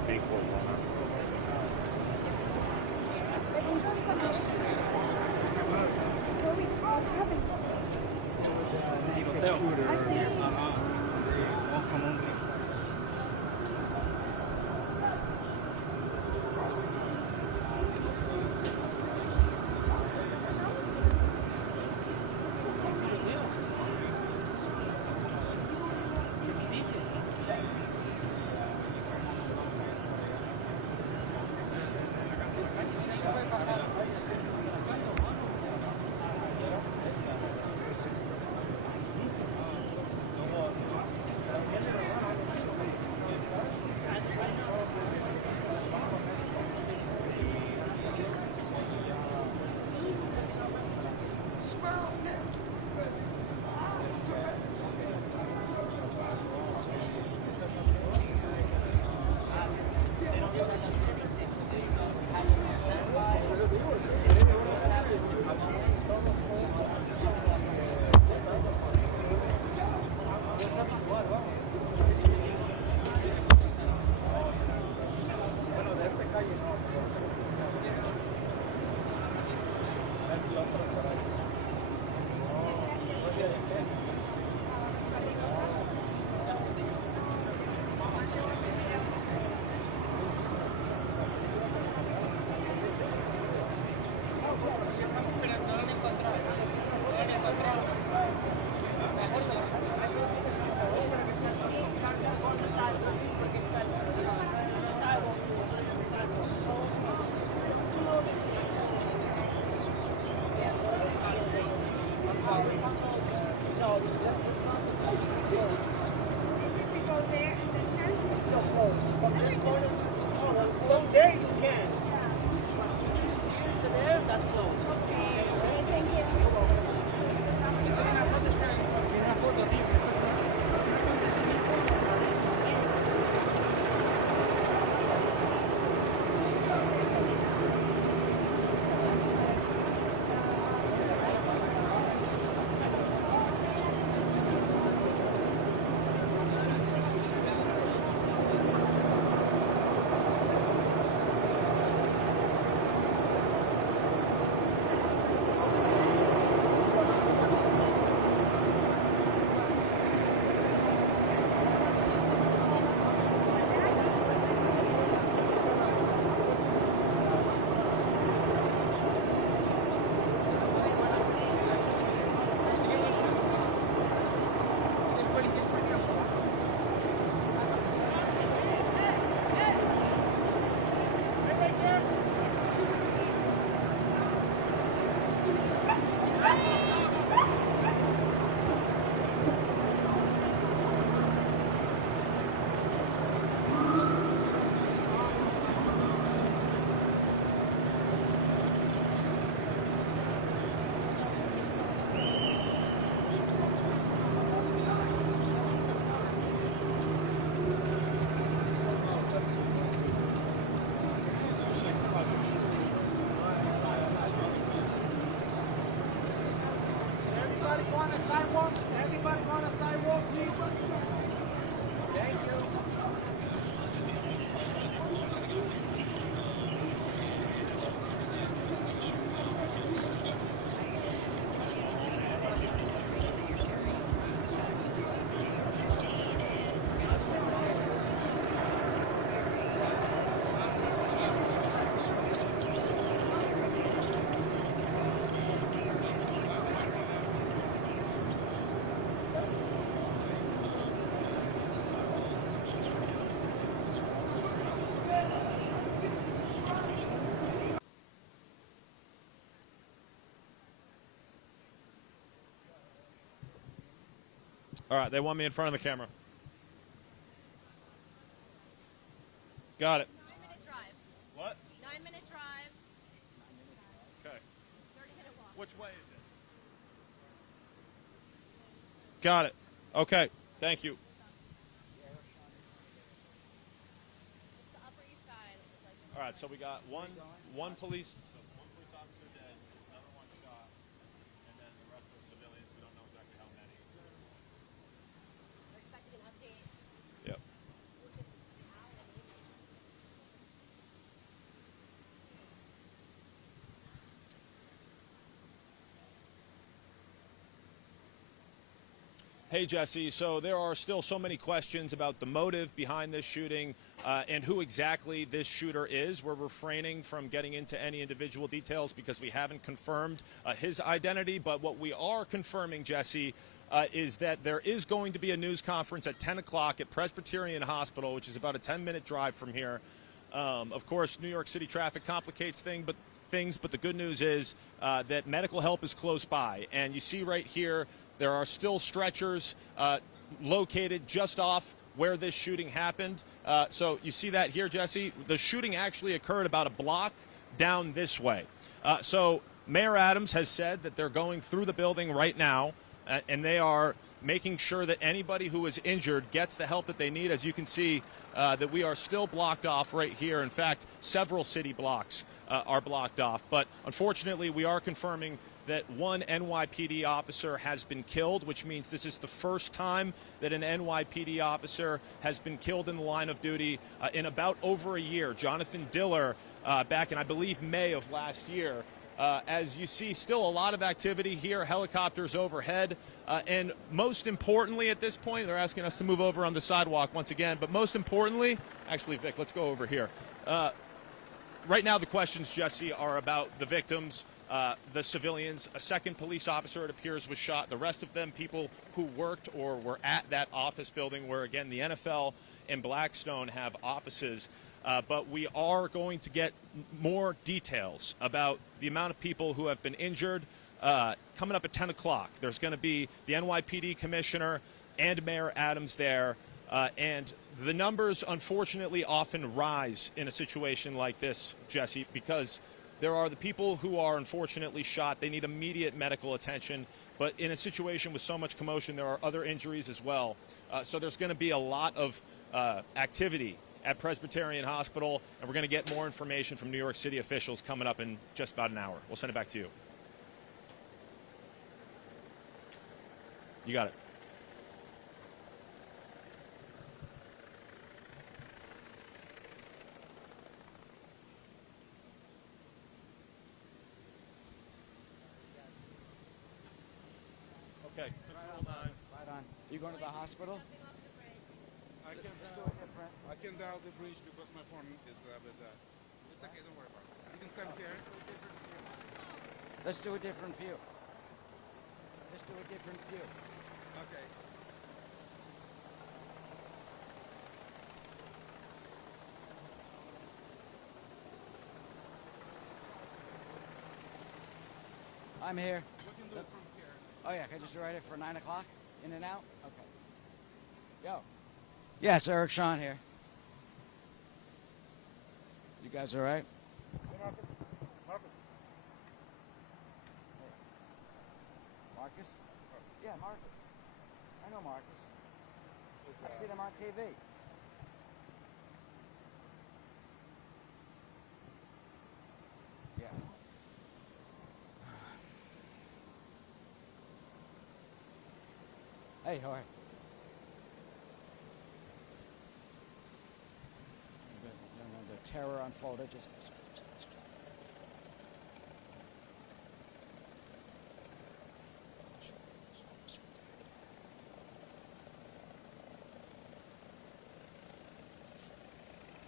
Big one. I see. All right, they want me in front of the camera. Got it. 9-minute drive. What? 9-minute drive. Okay. 30-minute walk. Which way is it? Got it. Okay. Thank you. It's the Upper East Side. All right, so we got one police officer dead, another one shot, and then the rest of the civilians, we don't know exactly how many. We're expecting an update. Yep. Hey, Jesse. So there are still so many questions about the motive behind this shooting and who exactly this shooter is. We're refraining from getting into any individual details because we haven't confirmed his identity. But what we are confirming, Jesse, is that there is going to be a news conference at 10 o'clock at Presbyterian Hospital, which is about a 10-minute drive from here. Of course, New York City traffic complicates things, but the good news is that medical help is close by. And you see right here, there are still stretchers located just off where this shooting happened. So you see that here, Jesse. The shooting actually occurred about a block down this way. So Mayor Adams has said that they're going through the building right now, and they are making sure that anybody who is injured gets the help that they need. As you can see, that we are still blocked off right here. In fact, several city blocks are blocked off. But unfortunately, we are confirming that one NYPD officer has been killed, which means this is the first time that an NYPD officer has been killed in the line of duty in about over a year. Jonathan Diller, back in, I believe, May of last year. As you see, still a lot of activity here, helicopters overhead, and most importantly at this point, they're asking us to move over on the sidewalk once again, but most importantly, actually, Vic, let's go over here. Right now, the questions, Jesse, are about the victims, the civilians. A second police officer, it appears, was shot. The rest of them, people who worked or were at that office building where, again, the NFL and Blackstone have offices. But we are going to get more details about the amount of people who have been injured coming up at 10 o'clock. There's going to be the NYPD commissioner and Mayor Adams there. And the numbers, unfortunately, often rise in a situation like this, Jesse, because there are the people who are unfortunately shot. They need immediate medical attention. But in a situation with so much commotion, there are other injuries as well. So there's going to be a lot of activity at Presbyterian Hospital, and we're going to get more information from New York City officials coming up in just about an hour. We'll send it back to you. You got it. Okay, Control 9. Right on. You going to the hospital? I can down the bridge because my phone is but it's okay, don't worry about it. You can stand here. Let's do a different view. Let's do a different view. Okay. I'm here. We can do it from here. Oh yeah, can I just write it for 9 o'clock? In and out? Okay. Yo. Yes, Eric Sean here. You guys all right? Hey, Marcus. Marcus. Marcus? Yeah, Marcus. I know Marcus. I've seen him on TV. Yeah. Hey, how are you? The terror unfolded. Just.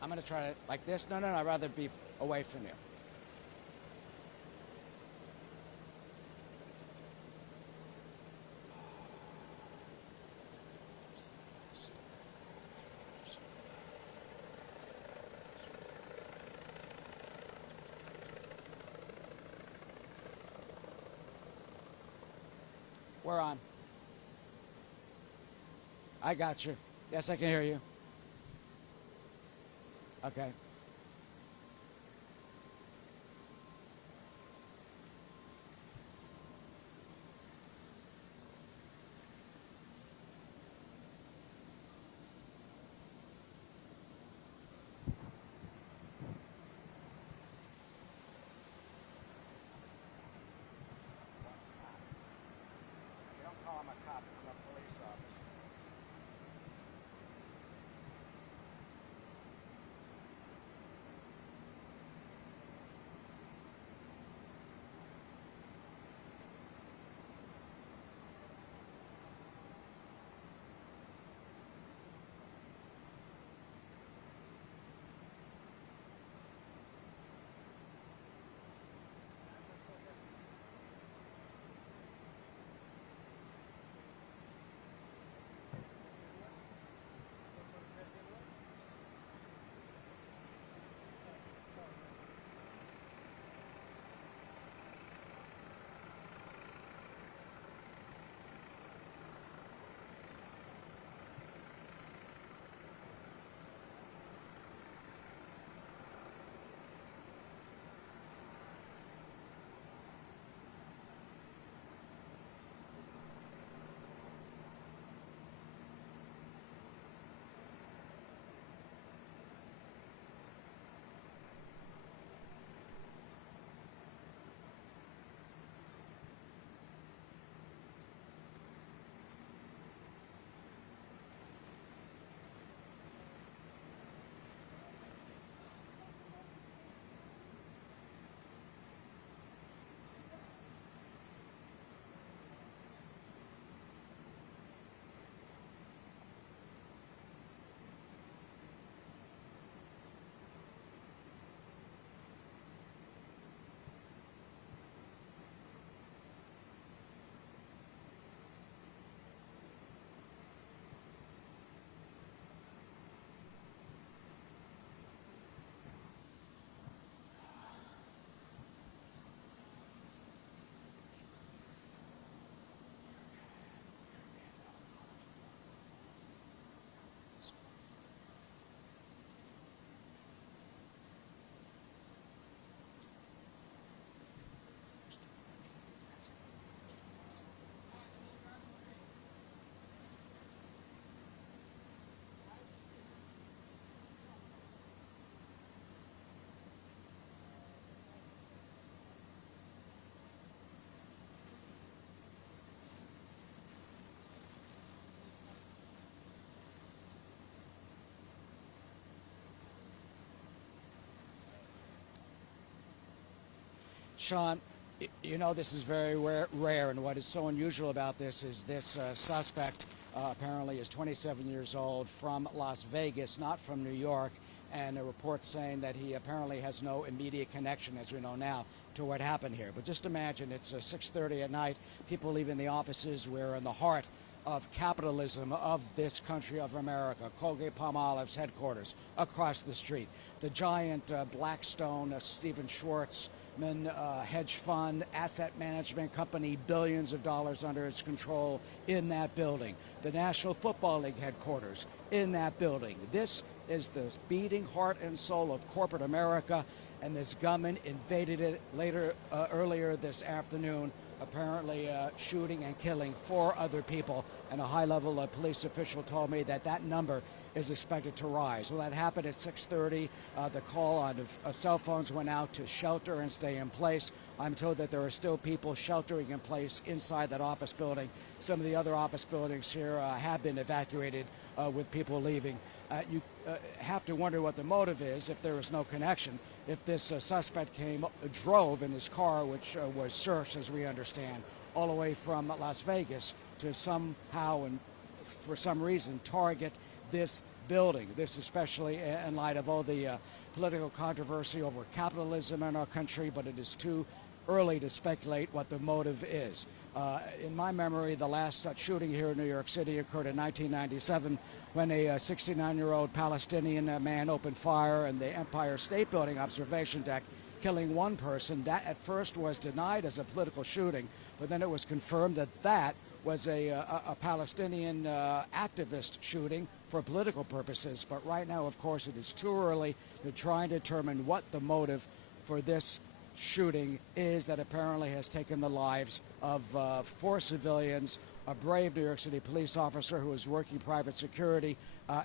I'm gonna try it like this. No, I'd rather be away from you. We're on. I got you. Yes, I can hear you. Okay. You don't call him a cop, I'm a police officer. Sean, you know this is very rare, and what is so unusual about this is this suspect apparently is 27 years old, from Las Vegas, not from New York, and a report saying that he apparently has no immediate connection, as we know now, to what happened here. But just imagine, it's 6:30 at night, people leaving the offices. We're in the heart of capitalism of this country of America. Colgate-Palmolive's headquarters across the street. The giant Blackstone, Stephen Schwartzman hedge fund, asset management company, billions of dollars under its control in that building. The National Football League headquarters in that building. This is the beating heart and soul of corporate America, and this gunman invaded it earlier this afternoon, apparently shooting and killing 4 other people, and a high-level police official told me that that number is expected to rise. Well, that happened at 6:30. The call on cell phones went out to shelter and stay in place. I'm told that there are still people sheltering in place inside that office building. Some of the other office buildings here have been evacuated with people leaving. You have to wonder what the motive is if there is no connection. If this suspect drove in his car, which was searched, as we understand, all the way from Las Vegas to somehow and for some reason target this building. This especially in light of all the political controversy over capitalism in our country, but it is too early to speculate what the motive is. In my memory, the last such shooting here in New York City occurred in 1997 when a 69-year-old Palestinian man opened fire in the Empire State Building observation deck, killing 1 person. That at first was denied as a political shooting, but then it was confirmed that that was a Palestinian activist shooting for political purposes. But right now, of course, it is too early to try and determine what the motive for this shooting is that apparently has taken the lives of 4 civilians, a brave New York City police officer who was working private security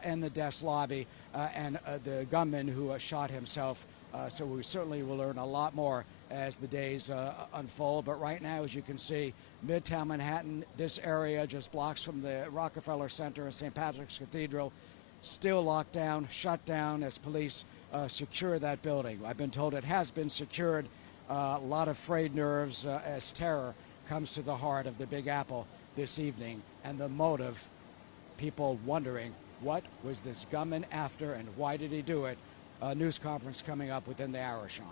in the desk lobby, and the gunman who shot himself. So we certainly will learn a lot more as the days unfold. But right now, as you can see, Midtown Manhattan, this area just blocks from the Rockefeller Center and St. Patrick's Cathedral, still locked down, shut down as police secure that building. I've been told it has been secured. A lot of frayed nerves as terror comes to the heart of the Big Apple this evening. And the motive, people wondering, what was this gunman after and why did he do it? A news conference coming up within the hour, Sean.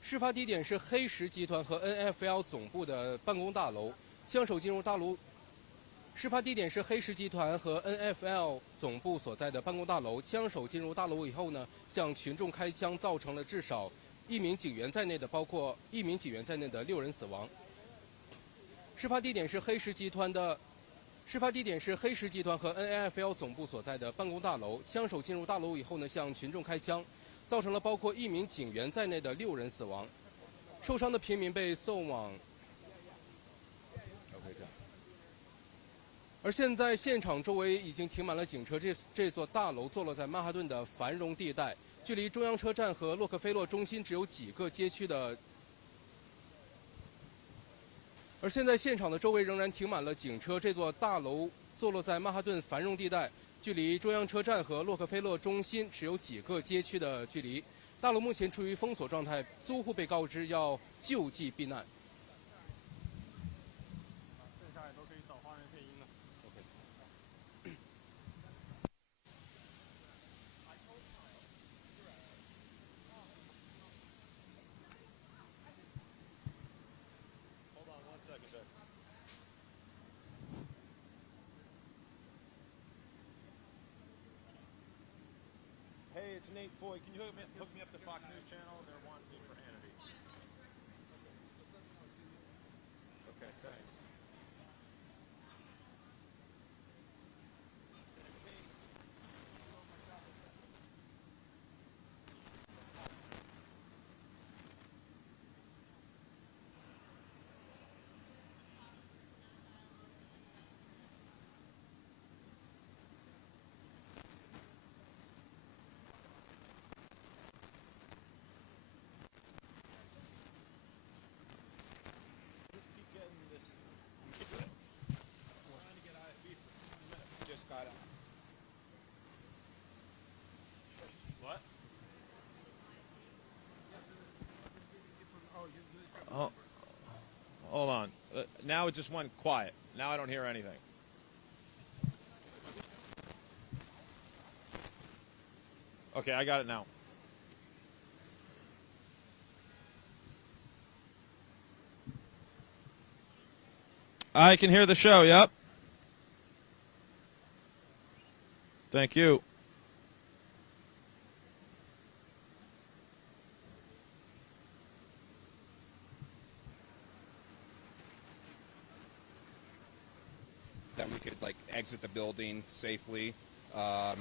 事发地点是黑石集团和 NFL 总部的办公大楼。枪手进入大楼。事发地点是黑石集团和 NFL 总部所在的办公大楼。枪手进入大楼以后呢，向群众开枪，造成了至少1名警员在内的6人死亡。事发地点是黑石集团和 NFL 总部所在的办公大楼。枪手进入大楼以后呢，向群众开枪，造成了包括1名警员在内的6人死亡。受伤的平民被送往。而现在现场周围已经停满了警车，这座大楼坐落在曼哈顿的繁荣地带，距离中央车站和洛克菲勒中心只有几个街区的。而现在现场的周围仍然停满了警车，这座大楼坐落在曼哈顿繁荣地带，距离中央车站和洛克菲勒中心只有几个街区的距离。大楼目前处于封锁状态，租户被告知要就地避难。剩下也都可以找花园配音了。Hold on one second, sir. Hey, it's Nate Foy. Can you hook me up to Fox News Channel? They're wanting me for Hannity. Okay, thanks. What? Oh, hold on. Now it just went quiet. Now I don't hear anything. Okay, I got it now. I can hear the show, yep. Thank you. that we could like exit the building safely. I'm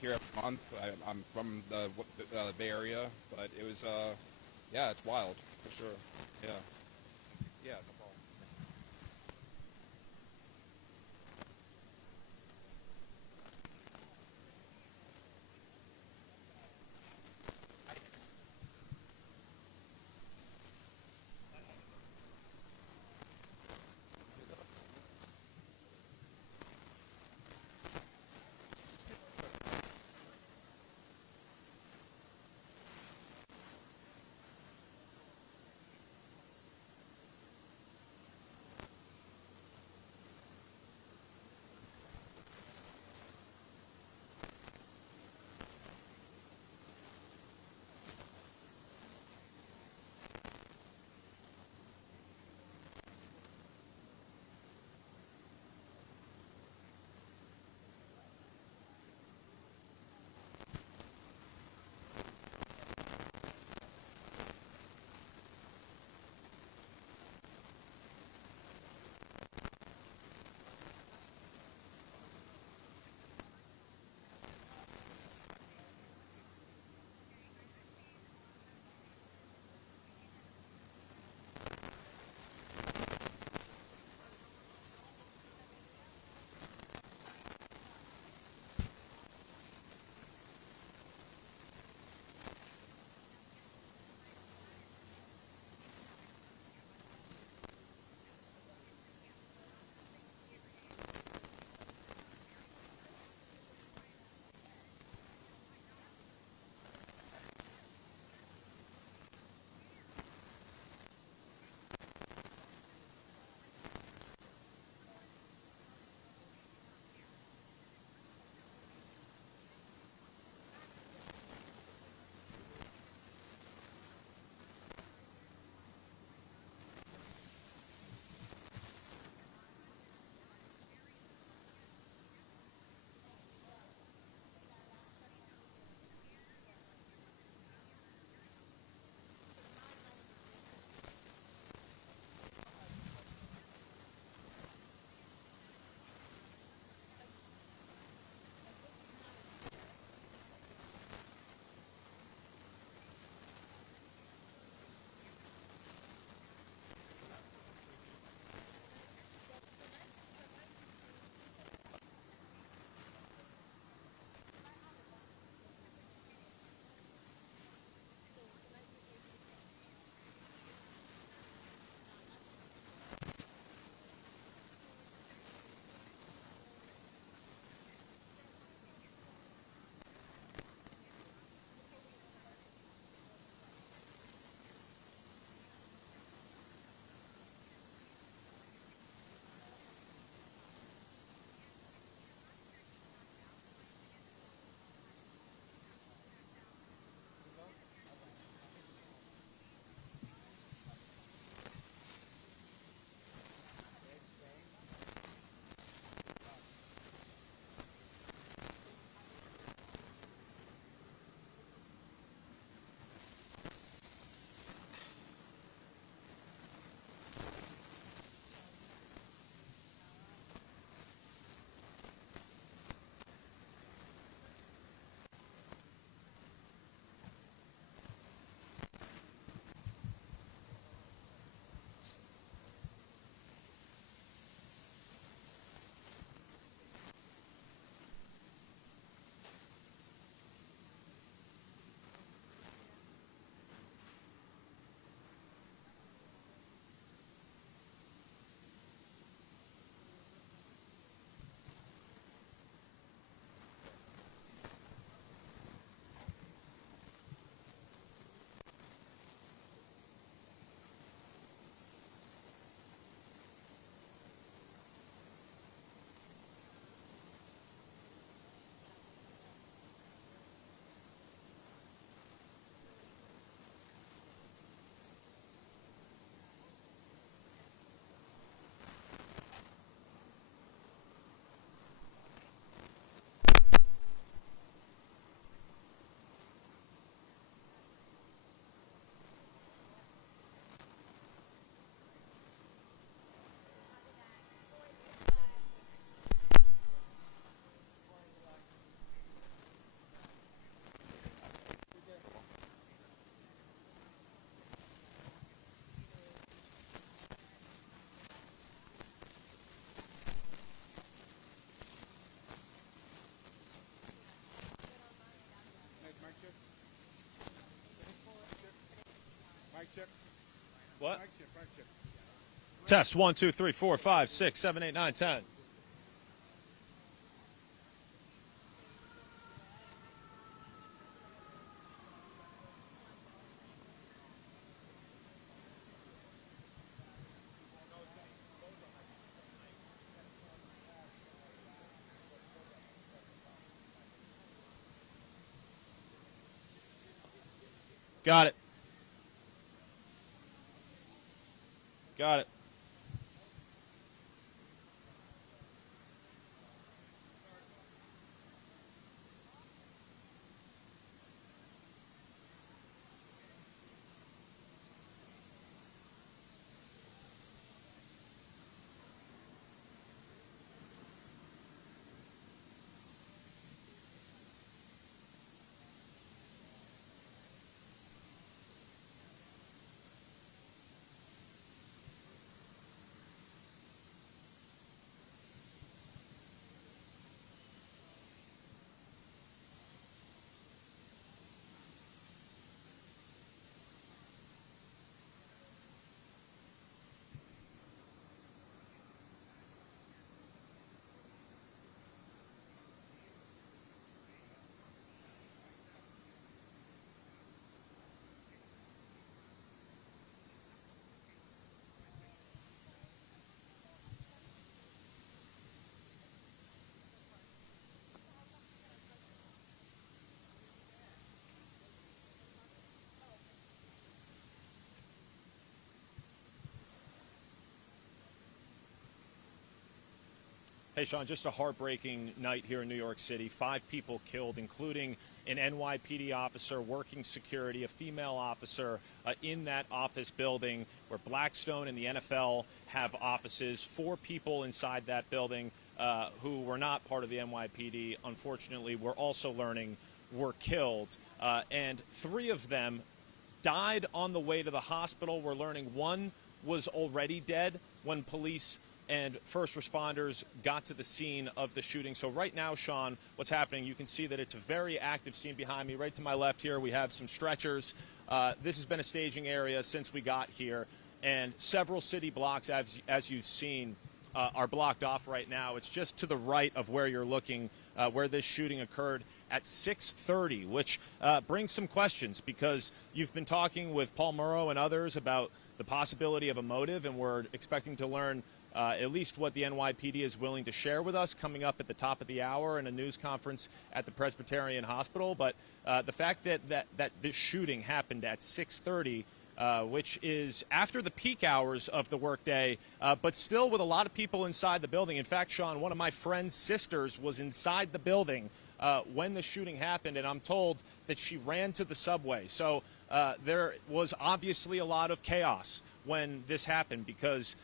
here every month. I'm from the Bay Area, but it was yeah, it's wild for sure. Yeah, yeah. No problem. check. What? Mic check, mic check. Test 1, 2, 3, 4, 5, 6, 7, 8, 9, 10. Got it. Got it. Hey, Sean, just a heartbreaking night here in New York City. 5 people killed, including an NYPD officer working security, a female officer in that office building where Blackstone and the NFL have offices. 4 people inside that building who were not part of the NYPD, unfortunately, we're also learning were killed. And 3 of them died on the way to the hospital. We're learning 1 was already dead when police and first responders got to the scene of the shooting. So right now, Sean, what's happening, you can see that it's a very active scene behind me. Right to my left here, we have some stretchers. This has been a staging area since we got here, and several city blocks, as you've seen, are blocked off right now. It's just to the right of where you're looking, where this shooting occurred at 6:30, which brings some questions, because you've been talking with Paul Murrow and others about the possibility of a motive, and we're expecting to learn at least what the NYPD is willing to share with us coming up at the top of the hour in a news conference at the Presbyterian Hospital. But the fact that this shooting happened at 6:30, which is after the peak hours of the workday, but still with a lot of people inside the building. In fact, Sean, one of my friend's sisters was inside the building when the shooting happened, and I'm told that she ran to the subway. So there was obviously a lot of chaos when this happened, because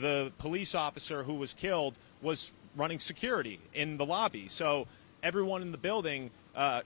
the police officer who was killed was running security in the lobby. So everyone in the building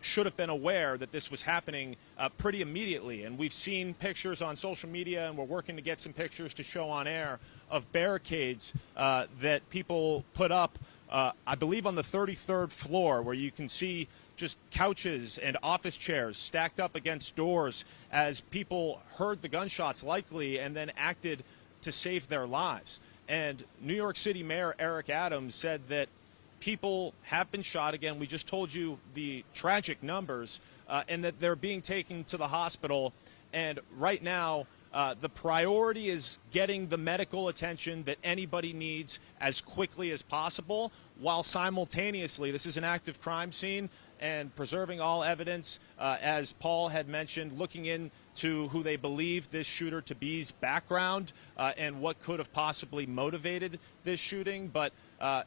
should have been aware that this was happening pretty immediately. And we've seen pictures on social media, and we're working to get some pictures to show on air of barricades that people put up, I believe on the 33rd floor, where you can see just couches and office chairs stacked up against doors as people heard the gunshots likely and then acted to save their lives. And New York City Mayor Eric Adams said that people have been shot again. We just told you the tragic numbers, and that they're being taken to the hospital. And right now, the priority is getting the medical attention that anybody needs as quickly as possible, while simultaneously, this is an active crime scene, and preserving all evidence, as Paul had mentioned, looking into who they believe this shooter to be's background and what could have possibly motivated this shooting. But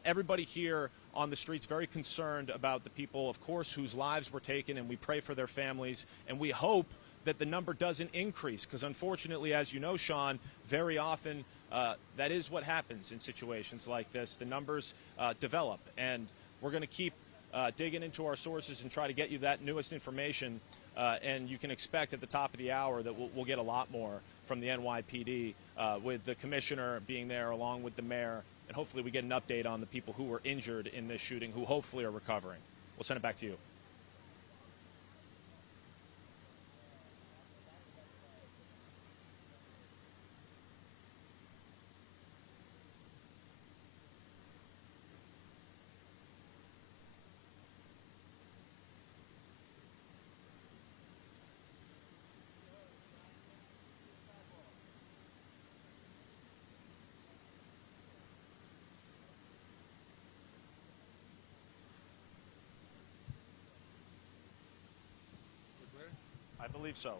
everybody here on the streets very concerned about the people, of course, whose lives were taken, and we pray for their families, and we hope that the number doesn't increase, because unfortunately, as you know, Sean, very often that is what happens in situations like this. The numbers develop, and we're going to keep digging into our sources and try to get you that newest information, and you can expect at the top of the hour that we'll get a lot more from the NYPD, with the commissioner being there along with the mayor, and hopefully we get an update on the people who were injured in this shooting, who hopefully are recovering. We'll send it back to you. I believe so.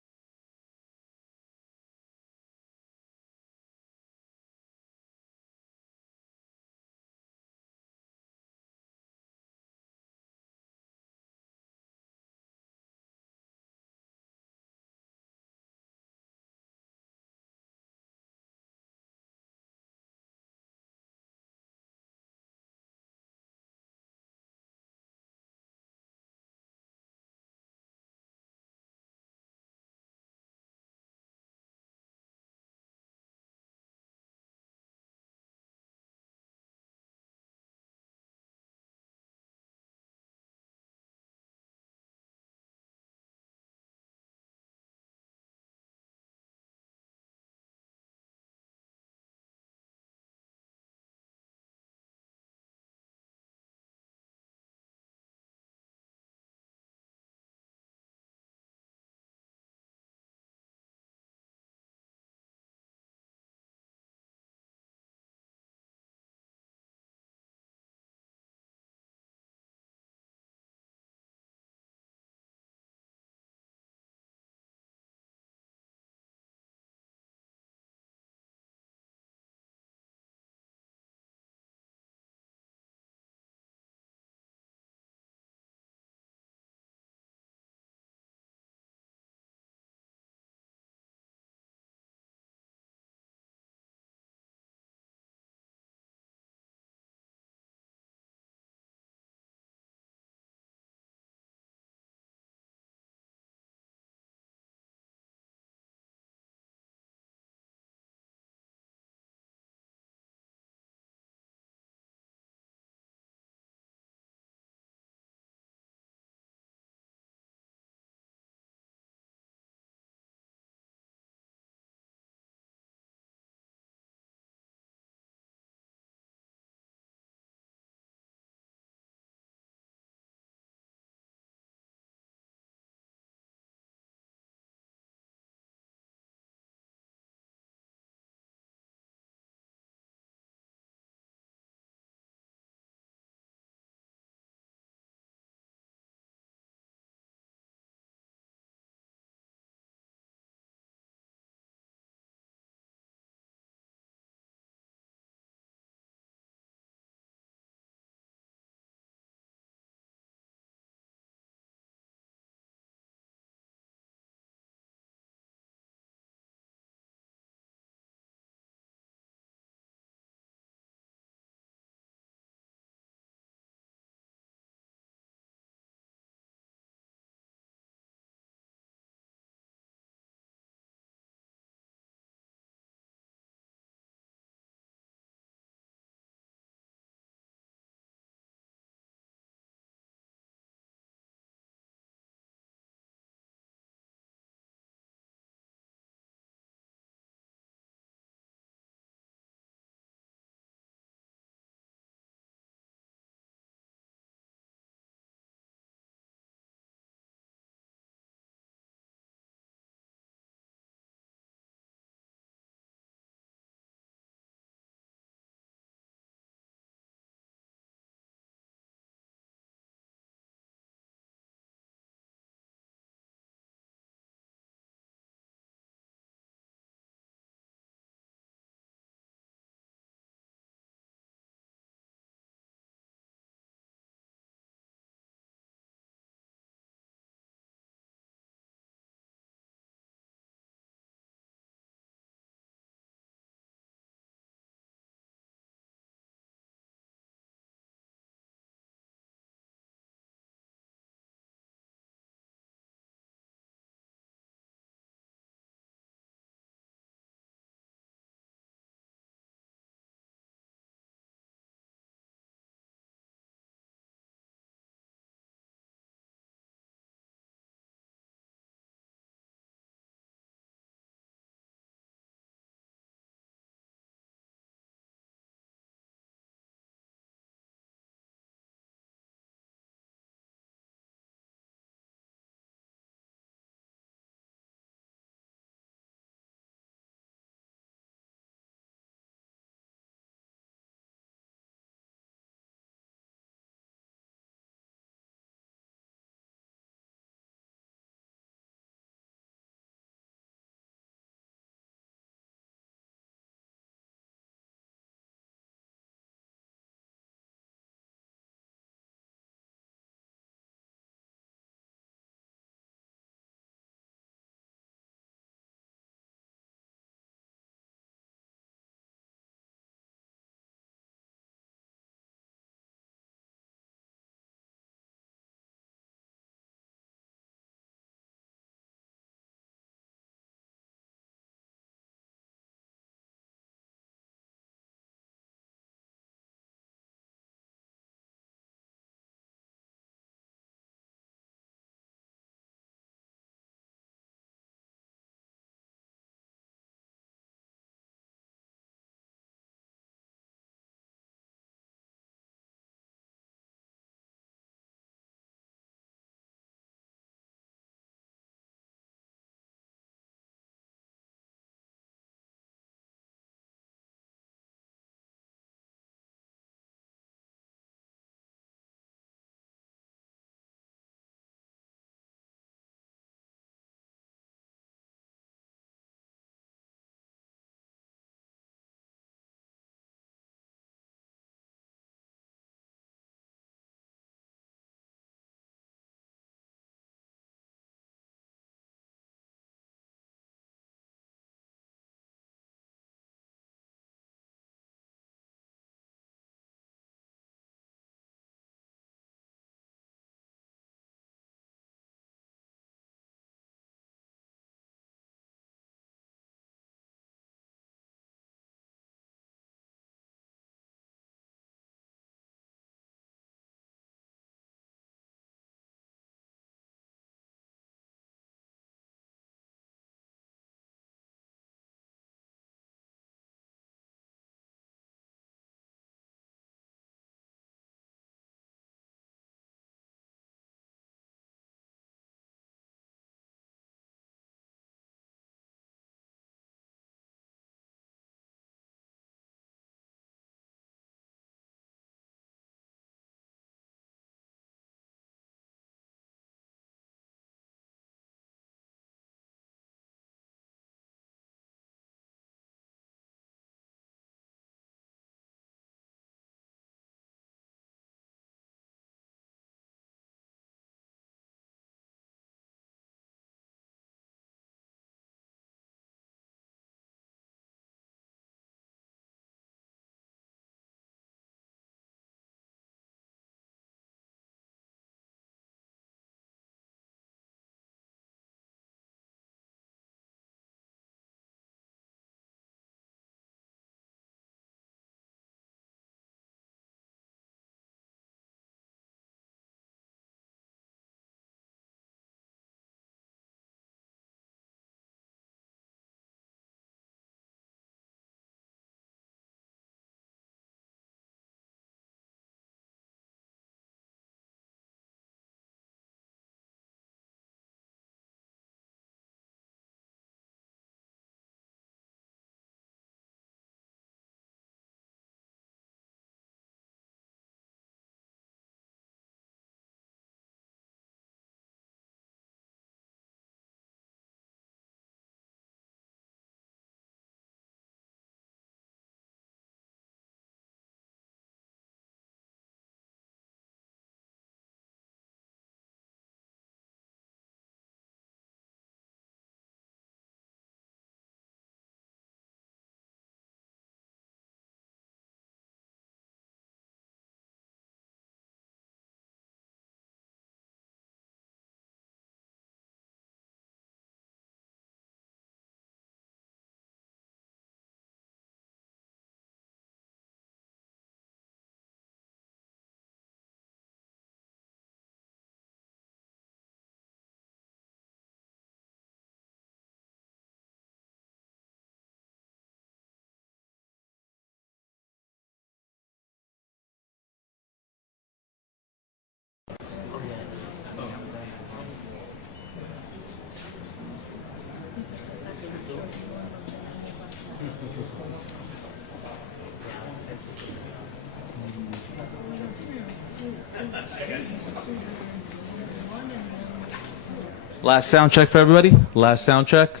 Last sound check for everybody. Last sound check.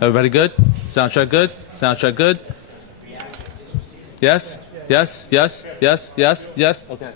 Everybody good? Sound check good? Sound check good? Yes? Yes? Yes? Yes? Yes? Yes? Okay.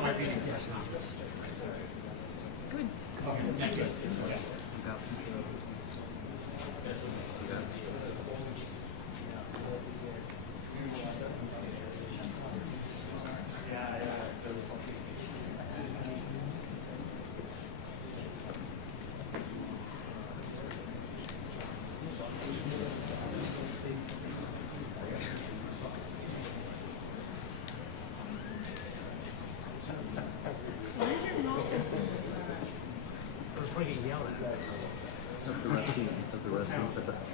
NYPD, yes.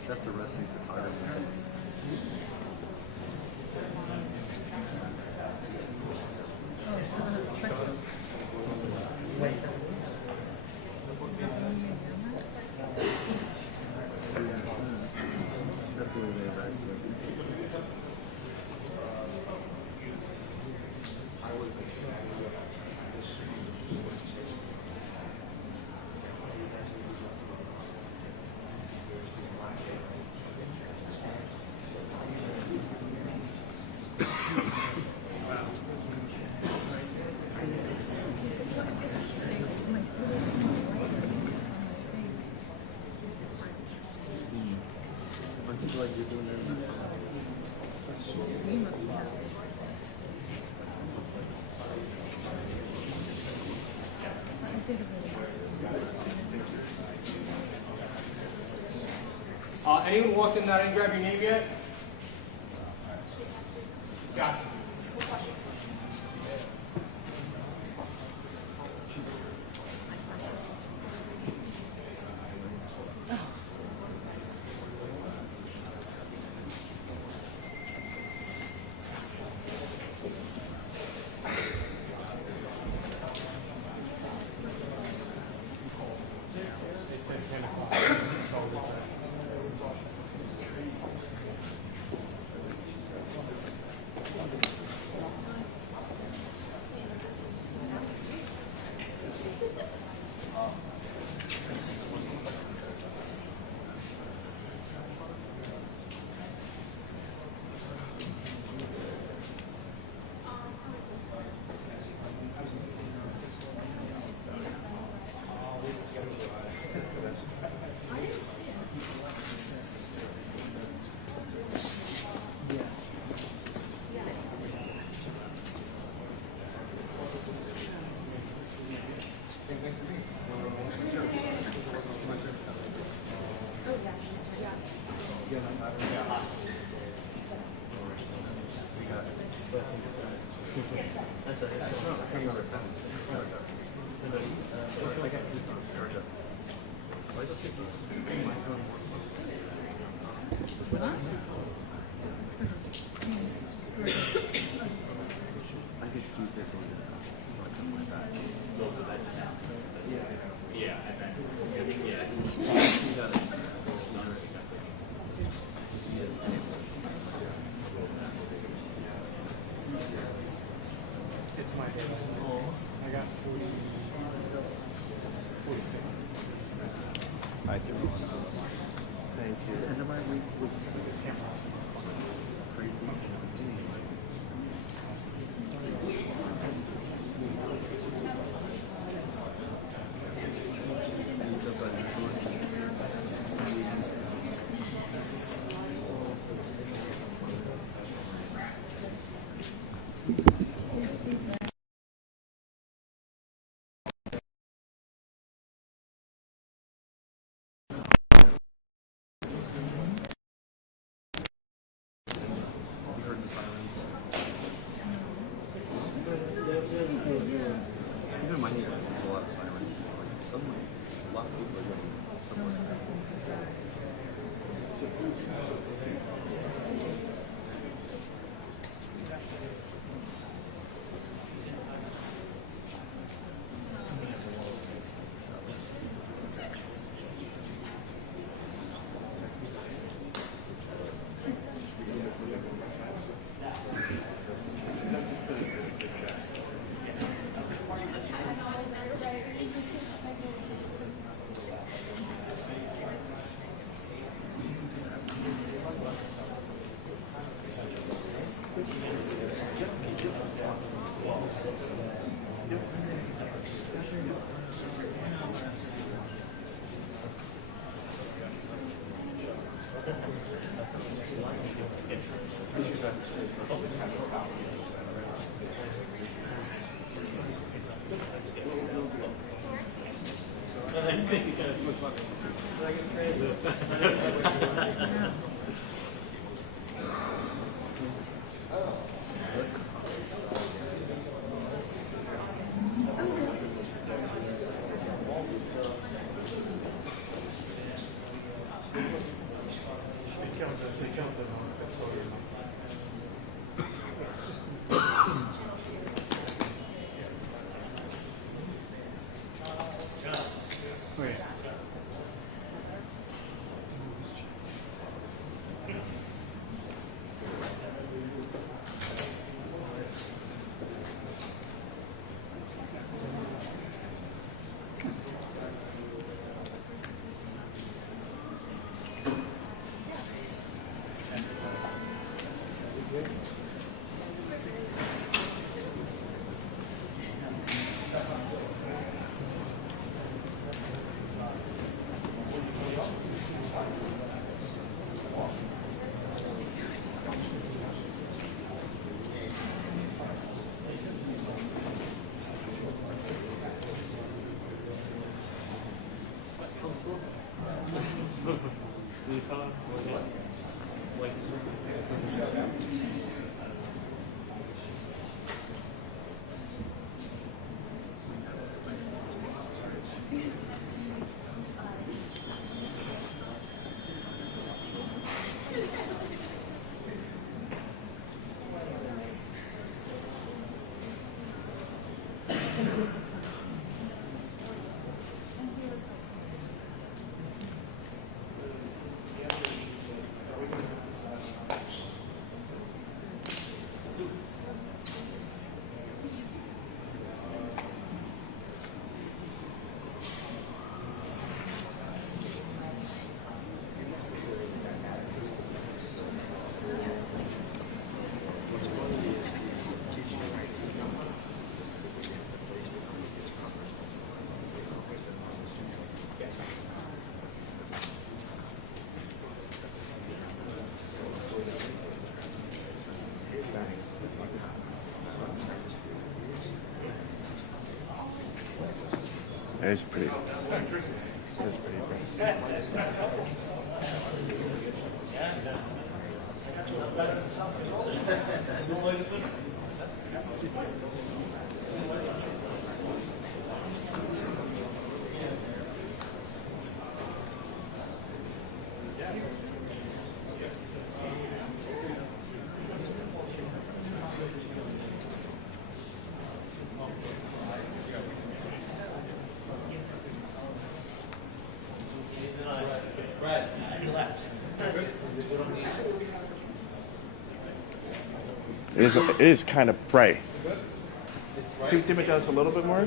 Except the wrestling photography. Like you're doing anyone walked in that and grab your name yet? Gotcha. It's my day. I got 46. I threw one. Thank you. And then we this camera also gets fun. It's crazy. Even my neighborhood has a lot of sirens. A lot of people are getting somewhere. It's pretty. It's pretty great. It is kind of bright. Can you dim it down a little bit more?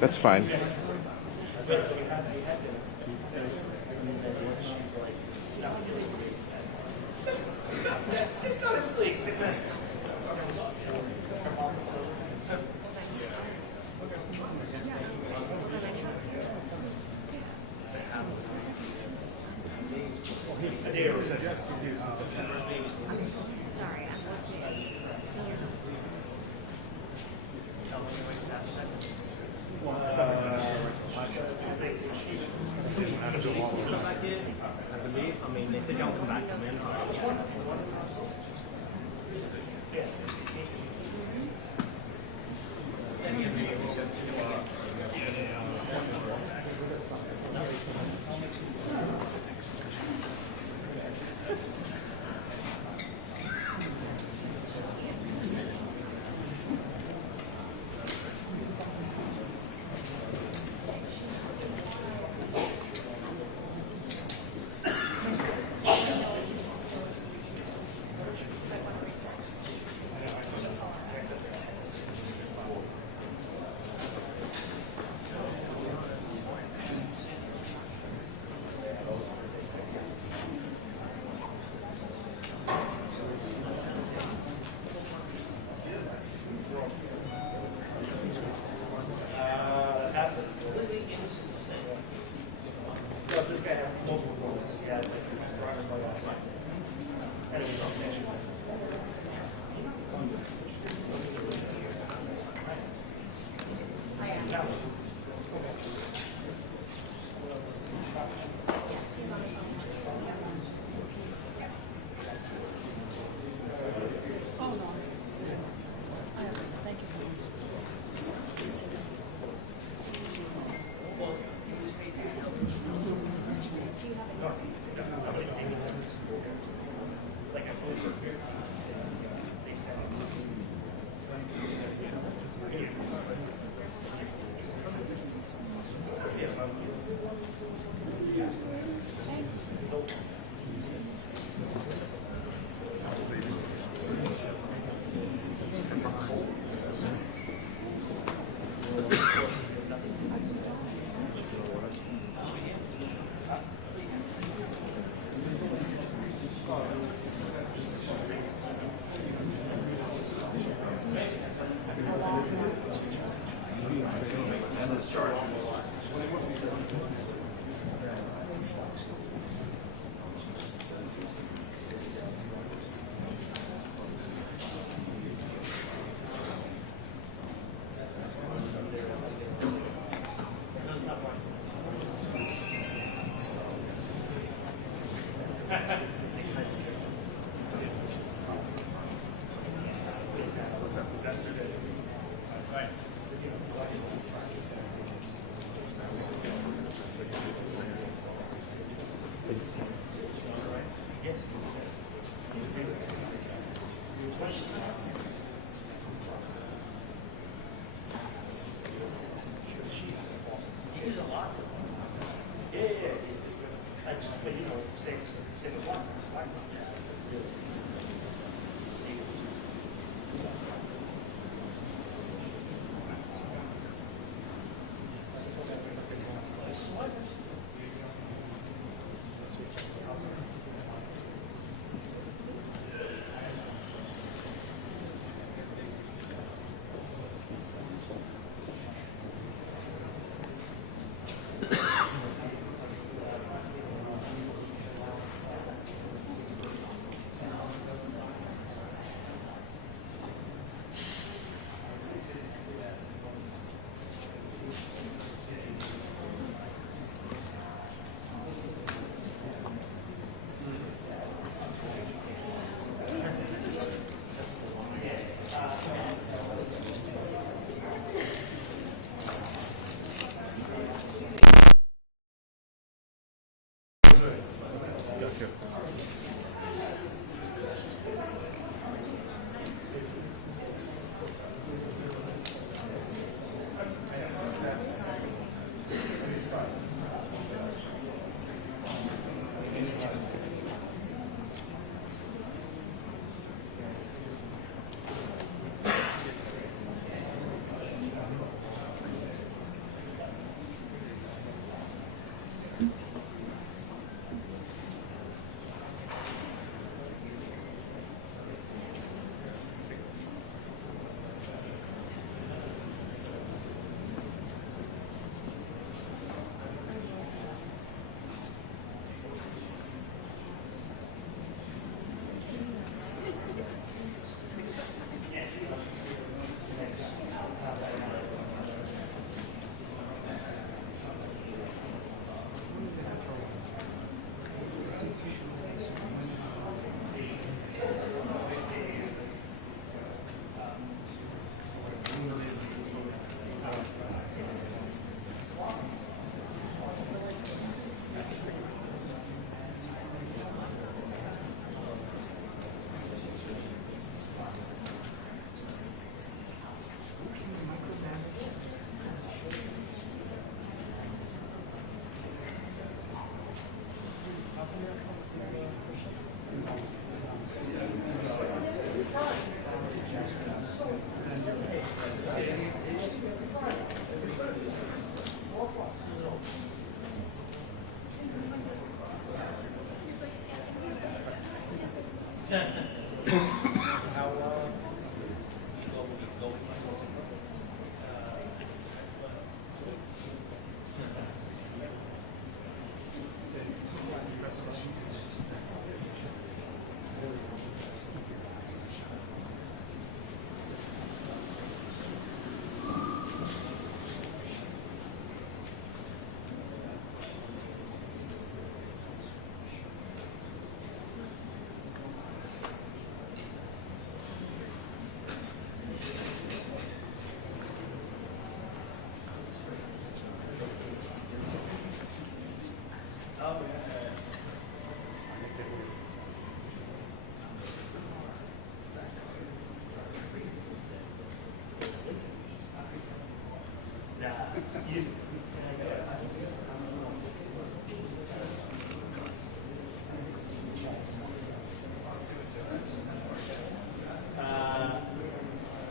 That's fine.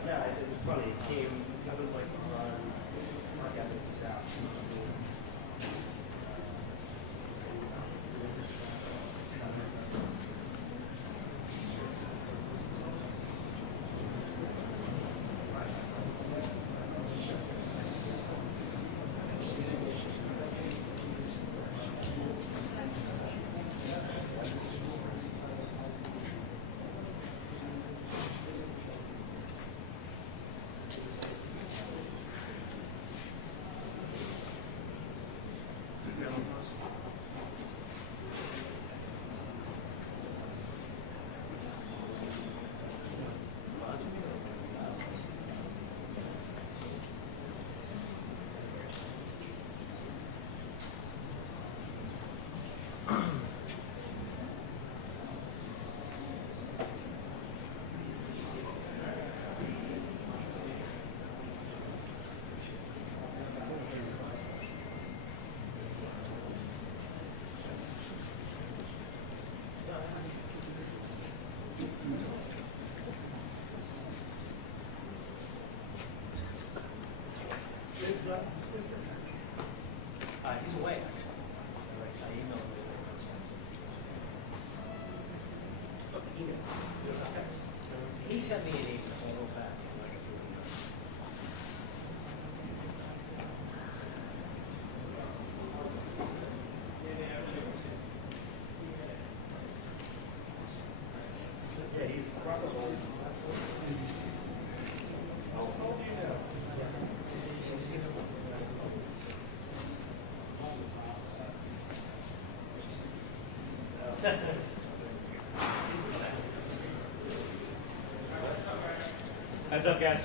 Yeah, it was funny. I was like on Heads up, guys.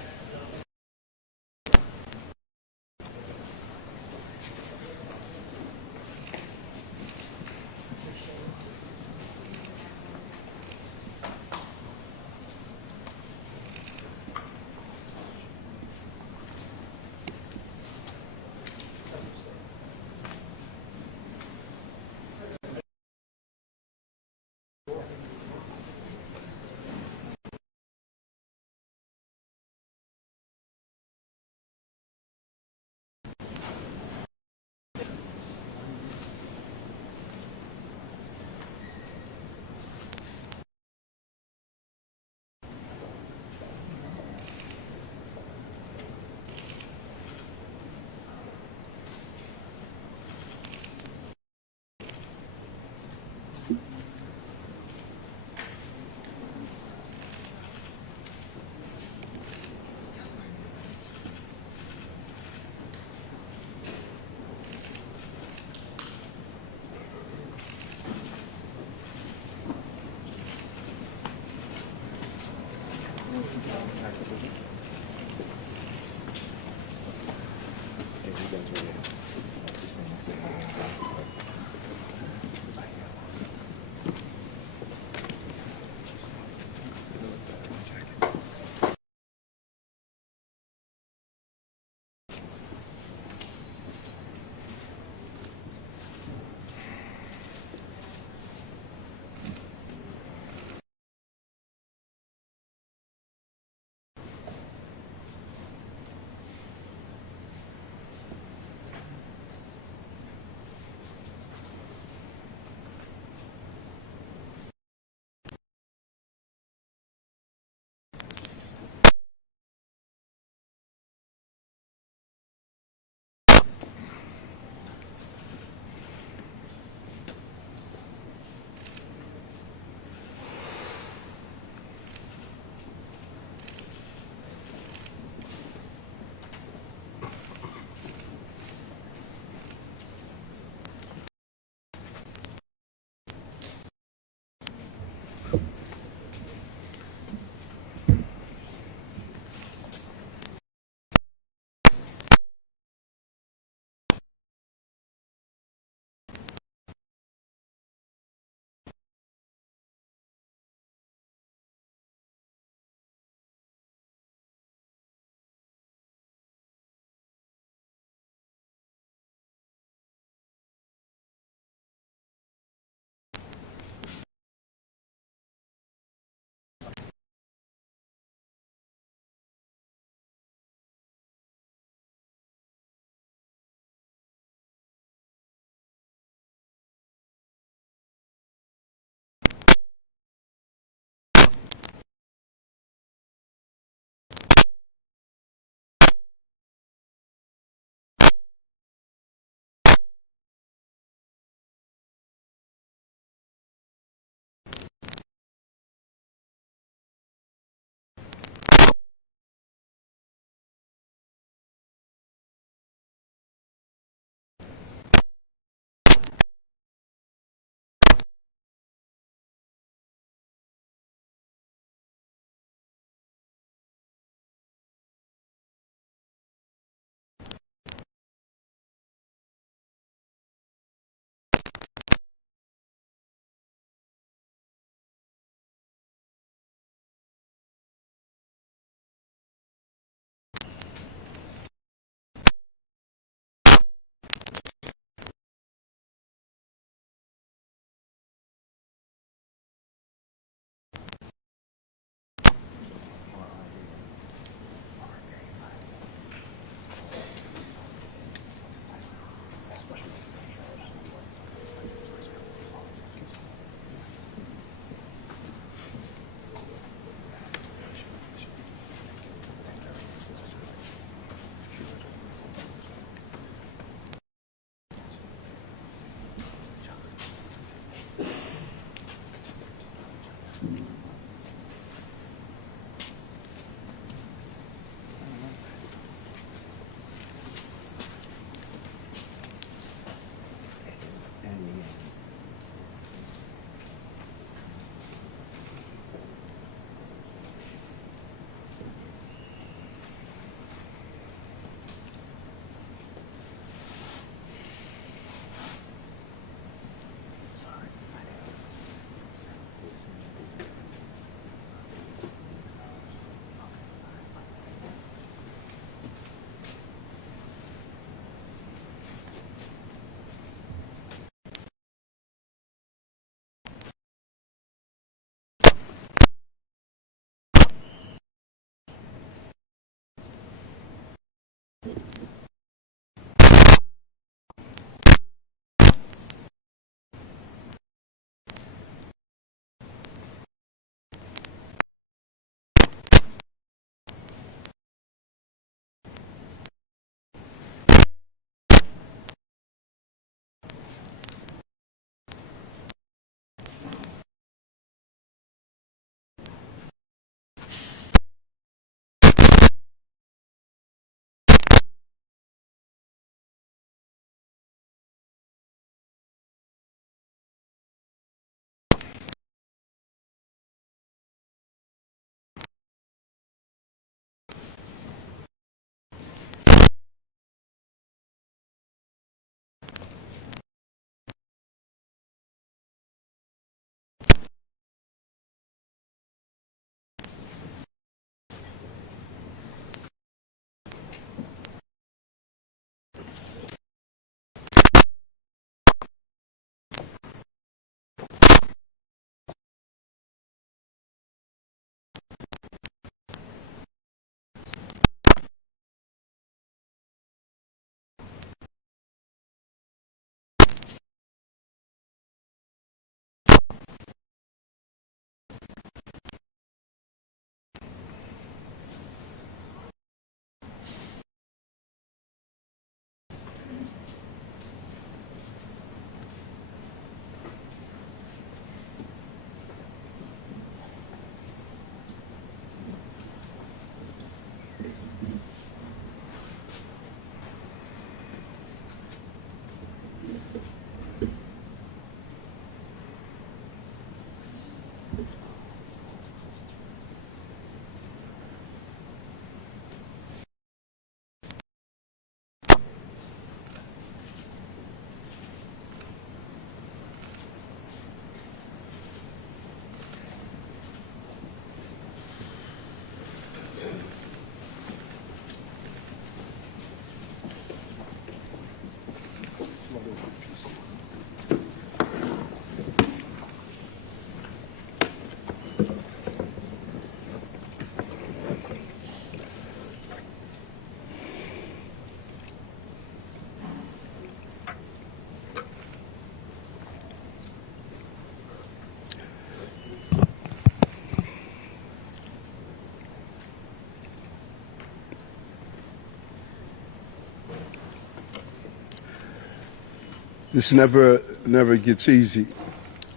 This never gets easy.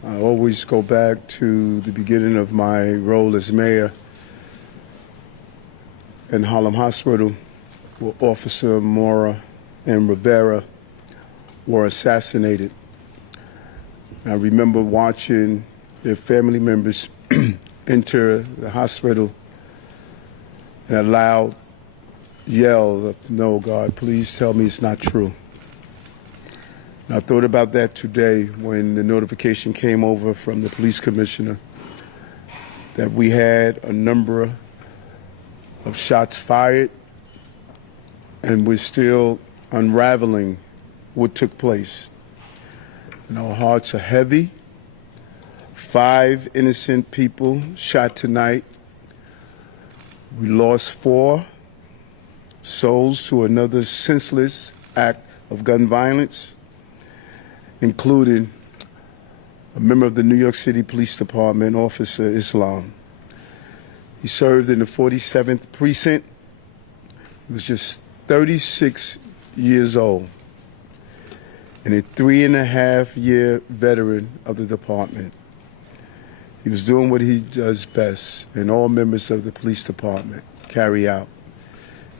I always go back to the beginning of my role as mayor in Harlem Hospital, where Officer Mora and Rivera were assassinated. I remember watching their family members enter the hospital and a loud yell of, "No, God, please tell me it's not true." And I thought about that today when the notification came over from the police commissioner that we had a number of shots fired and we're still unraveling what took place. And our hearts are heavy. 5 innocent people shot tonight. We lost 4 souls to another senseless act of gun violence, including a member of the New York City Police Department, Officer Islam. He served in the 47th Precinct. He was just 36 years old and a 3.5-year veteran of the department. He was doing what he does best, and all members of the police department carry out.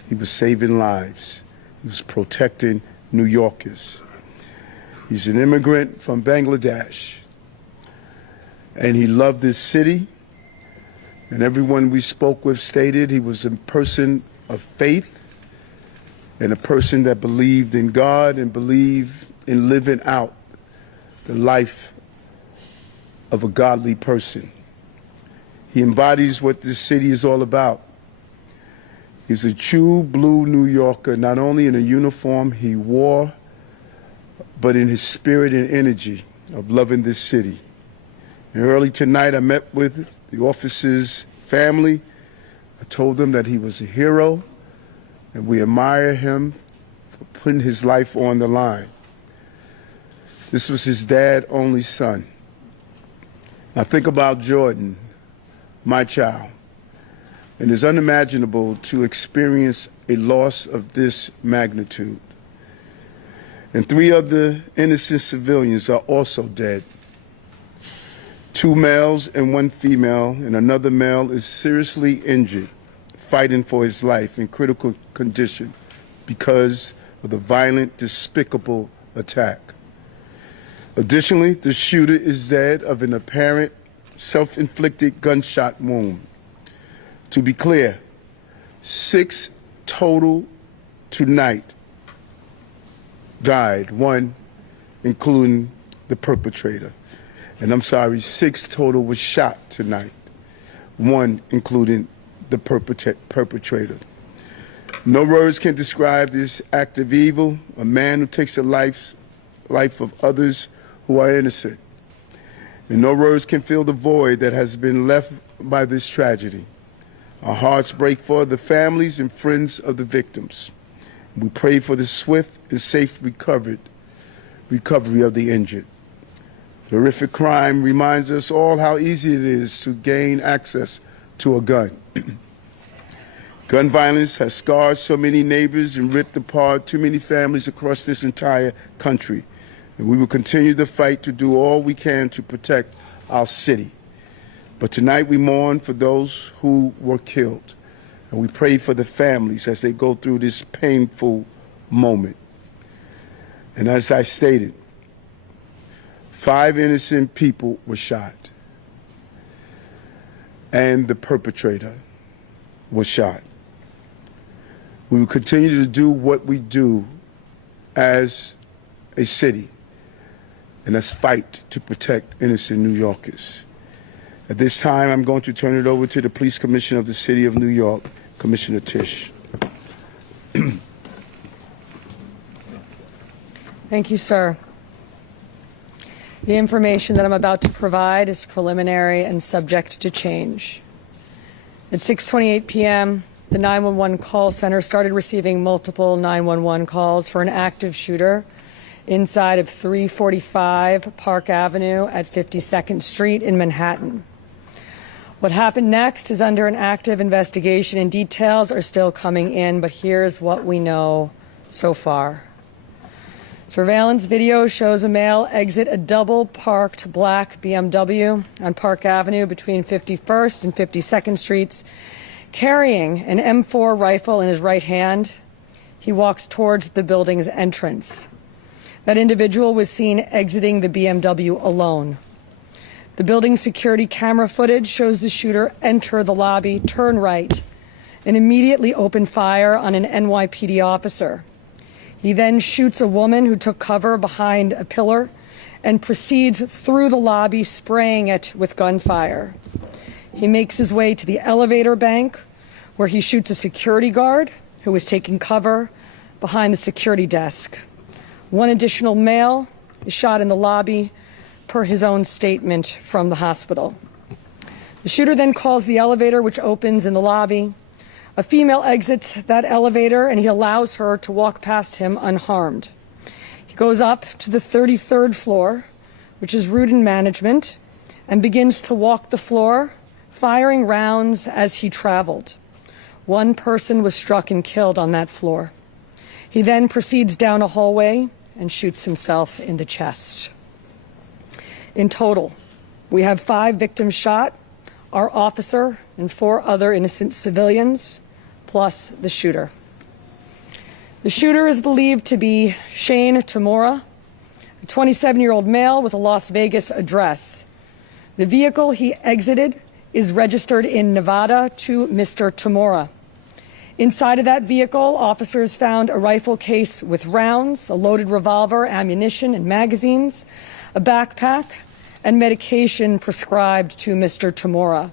He was saving lives. He was protecting New Yorkers. He's an immigrant from Bangladesh, and he loved this city. And everyone we spoke with stated he was a person of faith and a person that believed in God and believed in living out the life of a godly person. He embodies what this city is all about. He's a true blue New Yorker, not only in the uniform he wore, but in his spirit and energy of loving this city. And early tonight, I met with the officer's family. I told them that he was a hero, and we admire him for putting his life on the line. This was his dad's only son. Now think about Jordan, my child, and it's unimaginable to experience a loss of this magnitude. And 3 other innocent civilians are also dead. 2 males and 1 female, and another male is seriously injured, fighting for his life in critical condition because of the violent, despicable attack. Additionally, the shooter is dead of an apparent self-inflicted gunshot wound. To be clear, 6 total tonight died, 1 including the perpetrator. And I'm sorry, 6 total was shot tonight, 1 including the perpetrator. No words can describe this act of evil, a man who takes the life of others who are innocent. And no words can fill the void that has been left by this tragedy. Our hearts break for the families and friends of the victims. We pray for the swift and safe recovery of the injured. The horrific crime reminds us all how easy it is to gain access to a gun. Gun violence has scarred so many neighbors and ripped apart too many families across this entire country. And we will continue the fight to do all we can to protect our city. But tonight we mourn for those who were killed. And we pray for the families as they go through this painful moment. And as I stated, 5 innocent people were shot. And the perpetrator was shot. We will continue to do what we do as a city, and that's fight to protect innocent New Yorkers. At this time, I'm going to turn it over to the Police Commissioner of the City of New York, Commissioner Tisch. Thank you, sir. The information that I'm about to provide is preliminary and subject to change. At 6:28 p.m., the 911 call center started receiving multiple 911 calls for an active shooter inside of 345 Park Avenue at 52nd Street in Manhattan. What happened next is under an active investigation, and details are still coming in, but here's what we know so far. Surveillance video shows a male exit a double-parked black BMW on Park Avenue between 51st and 52nd Streets, carrying an M4 rifle in his right hand. He walks towards the building's entrance. That individual was seen exiting the BMW alone. The building's security camera footage shows the shooter enter the lobby, turn right, and immediately open fire on an NYPD officer. He then shoots a woman who took cover behind a pillar and proceeds through the lobby, spraying it with gunfire. He makes his way to the elevator bank, where he shoots a security guard who was taking cover behind the security desk. One additional male is shot in the lobby, per his own statement from the hospital. The shooter then calls the elevator, which opens in the lobby. A female exits that elevator, and he allows her to walk past him unharmed. He goes up to the 33rd floor, which is route and management, and begins to walk the floor, firing rounds as he traveled. One person was struck and killed on that floor. He then proceeds down a hallway and shoots himself in the chest. In total, we have 5 victims shot, our officer and 4 other innocent civilians, plus the shooter. The shooter is believed to be Shane Tamura, a 27-year-old male with a Las Vegas address. The vehicle he exited is registered in Nevada to Mr. Tamura. Inside of that vehicle, officers found a rifle case with rounds, a loaded revolver, ammunition, and magazines, a backpack, and medication prescribed to Mr. Tamura.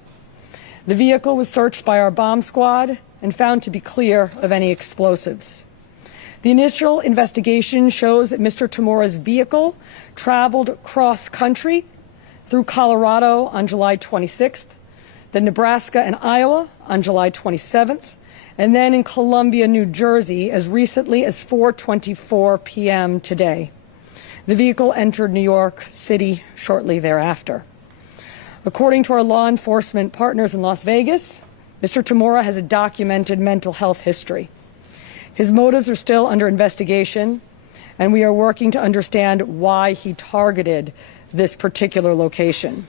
The vehicle was searched by our bomb squad and found to be clear of any explosives. The initial investigation shows that Mr. Tamura's vehicle traveled cross-country through Colorado on July 26th, then Nebraska and Iowa on July 27th, and then in Columbia, New Jersey as recently as 4:24 p.m. today. The vehicle entered New York City shortly thereafter. According to our law enforcement partners in Las Vegas, Mr. Tamura has a documented mental health history. His motives are still under investigation, and we are working to understand why he targeted this particular location.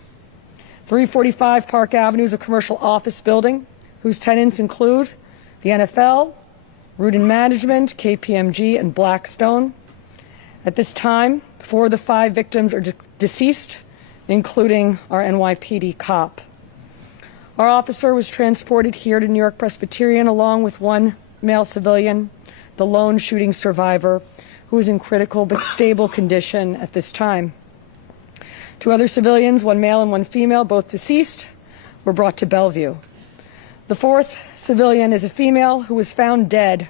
345 Park Avenue is a commercial office building whose tenants include the NFL, Root and Management, KPMG, and Blackstone. At this time, 4 of the 5 victims are deceased, including our NYPD cop. Our officer was transported here to New York Presbyterian along with 1 male civilian, the lone shooting survivor, who is in critical but stable condition at this time. 2 other civilians, 1 male and 1 female, both deceased, were brought to Bellevue. The 4th civilian is a female who was found dead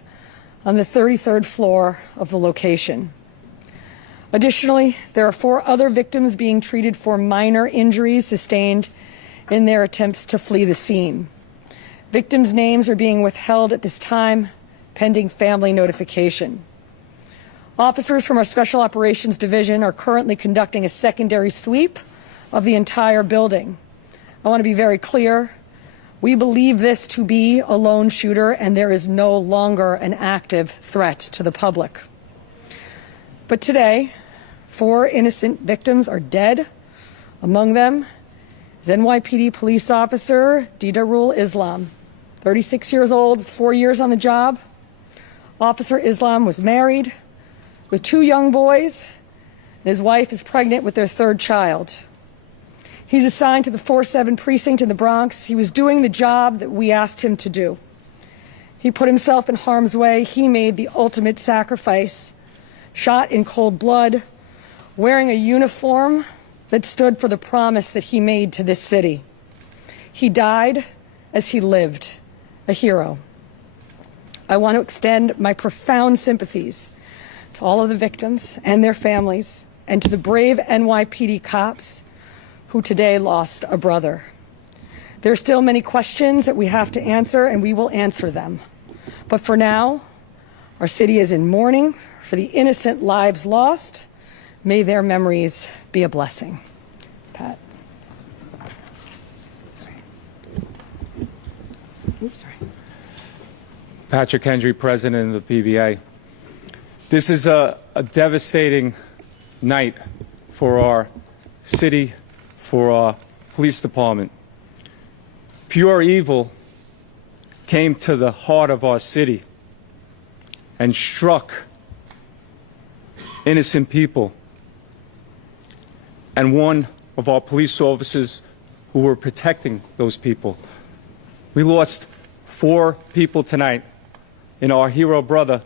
on the 33rd floor of the location. Additionally, there are 4 other victims being treated for minor injuries sustained in their attempts to flee the scene. Victims' names are being withheld at this time, pending family notification. Officers from our Special Operations Division are currently conducting a secondary sweep of the entire building. I want to be very clear. We believe this to be a lone shooter, and there is no longer an active threat to the public. But today, 4 innocent victims are dead. Among them is NYPD police officer Didarul Islam, 36 years old, 4 years on the job. Officer Islam was married with 2 young boys, and his wife is pregnant with their 3rd child. He's assigned to the 4-7 precinct in the Bronx. He was doing the job that we asked him to do. He put himself in harm's way. He made the ultimate sacrifice, shot in cold blood, wearing a uniform that stood for the promise that he made to this city. He died as he lived, a hero. I want to extend my profound sympathies to all of the victims and their families, and to the brave NYPD cops who today lost a brother. There are still many questions that we have to answer, and we will answer them. But for now, our city is in mourning for the innocent lives lost. May their memories be a blessing. Pat. Patrick Hendry, President of the PBA. This is a devastating night for our city, for our police department. Pure evil came to the heart of our city and struck innocent people. And one of our police officers who were protecting those people. We lost 4 people tonight in our hero brother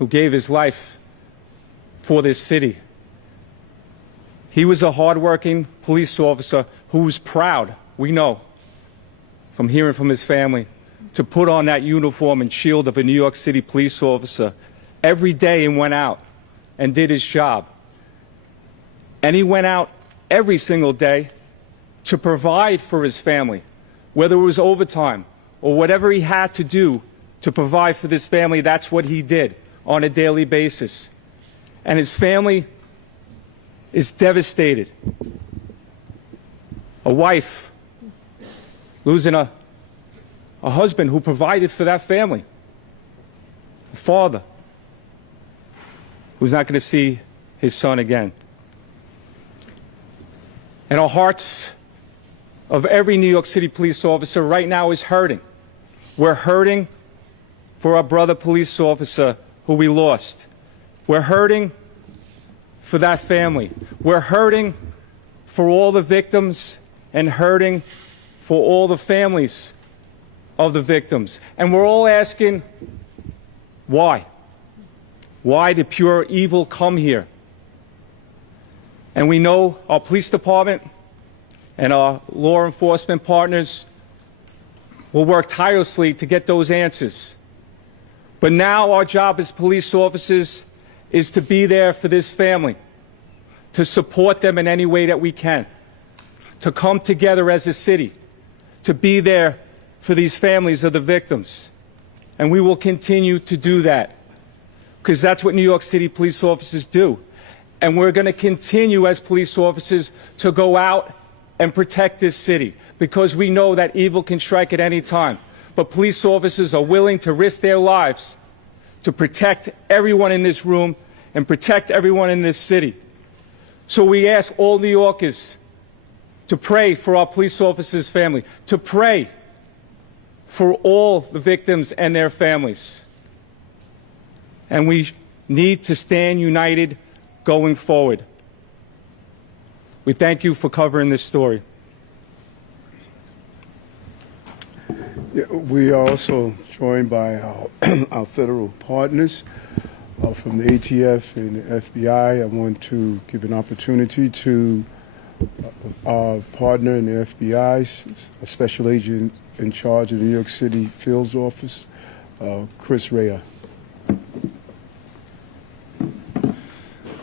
who gave his life for this city. He was a hardworking police officer who was proud, we know, from hearing from his family, to put on that uniform and shield of a New York City police officer every day and went out and did his job. And he went out every single day to provide for his family, whether it was overtime or whatever he had to do to provide for this family. That's what he did on a daily basis. And his family is devastated. A wife losing a husband who provided for that family. A father who's not going to see his son again. And our hearts of every New York City police officer right now is hurting. We're hurting for our brother police officer who we lost. We're hurting for that family. We're hurting for all the victims and hurting for all the families of the victims. And we're all asking, why? Why did pure evil come here? And we know our police department and our law enforcement partners will work tirelessly to get those answers. But now our job as police officers is to be there for this family, to support them in any way that we can, to come together as a city, to be there for these families of the victims. And we will continue to do that, because that's what New York City police officers do. And we're going to continue as police officers to go out and protect this city, because we know that evil can strike at any time. But police officers are willing to risk their lives to protect everyone in this room and protect everyone in this city. So we ask all New Yorkers to pray for our police officers' family, to pray for all the victims and their families. And we need to stand united going forward. We thank you for covering this story. Yeah, we are also joined by our federal partners from the ATF and the FBI. I want to give an opportunity to our partner in the FBI, a special agent in charge of the New York City Fields Office, Chris Rea.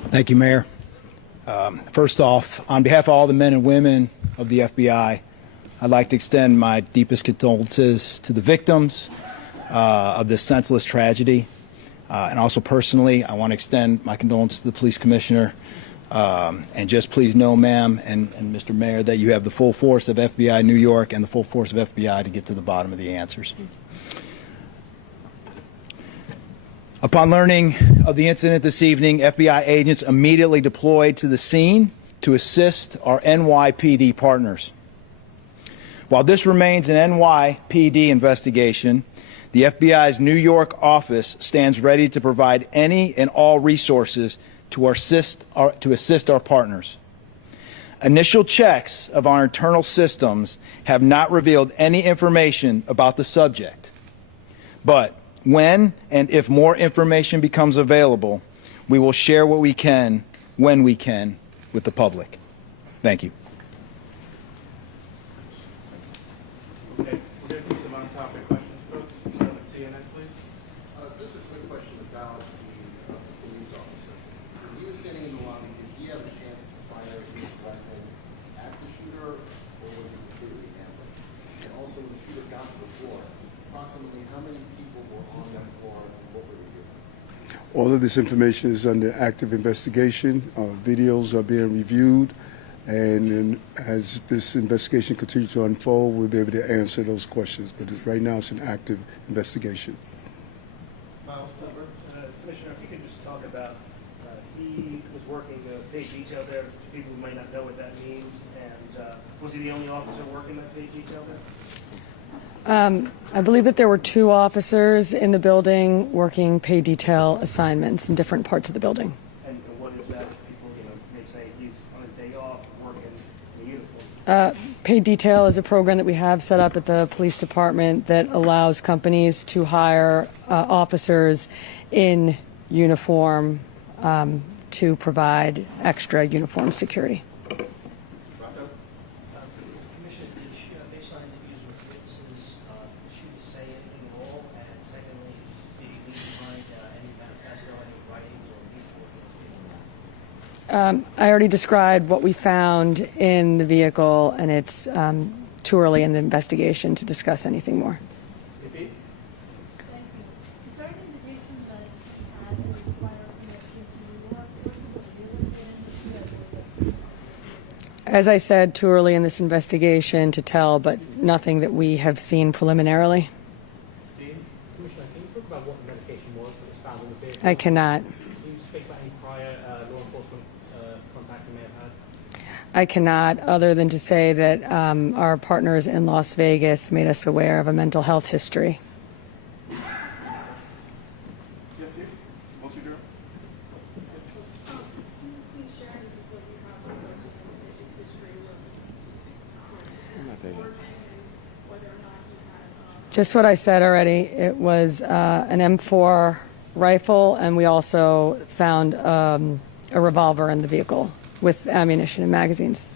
Thank you, Mayor. First off, on behalf of all the men and women of the FBI, I'd like to extend my deepest condolences to the victims of this senseless tragedy. And also personally, I want to extend my condolences to the police commissioner. And just please know, ma'am and Mr. Mayor, that you have the full force of FBI New York and the full force of FBI to get to the bottom of the answers. Upon learning of the incident this evening, FBI agents immediately deployed to the scene to assist our NYPD partners. While this remains an NYPD investigation, the FBI's New York office stands ready to provide any and all resources to assist our partners. Initial checks of our internal systems have not revealed any information about the subject. But when and if more information becomes available, we will share what we can, when we can, with the public. Thank you. Okay, we're going to do some on-topic questions, folks. Start with CNN, please. Just a quick question about the police officer. When he was standing in the lobby, did he have a chance to fire his weapon at the shooter, or was it completely handled? And also, when the shooter got to the floor, approximately how many people were on that floor, and what were they doing? All of this information is under active investigation. Videos are being reviewed. And as this investigation continues to unfold, we'll be able to answer those questions. But right now, it's an active investigation. Miles Pepper, Commissioner, if you could just talk about, he was working paid detail there, for people who might not know what that means, and was he the only officer working that paid detail there? I believe that there were 2 officers in the building working pay detail assignments in different parts of the building. And what is that if people, may say he's on his day off working in the uniform? Paid detail is a program that we have set up at the police department that allows companies to hire officers in uniform to provide extra uniform security. Commissioner, based on interviews with witnesses, did she say anything at all? And secondly, did he leave behind any manifesto, any writings or leaflets? I already described what we found in the vehicle, and it's too early in the investigation to discuss anything more. As I said, too early in this investigation to tell, but nothing that we have seen preliminarily. Commissioner, can you talk about what the medication was that was found in the vehicle? I cannot. Can you speak about any prior law enforcement contact you may have had? I cannot, other than to say that our partners in Las Vegas made us aware of a mental health history. Yes, Steve? What's your girl? Just what I said already. It was an M4 rifle, and we also found a revolver in the vehicle with ammunition and magazines.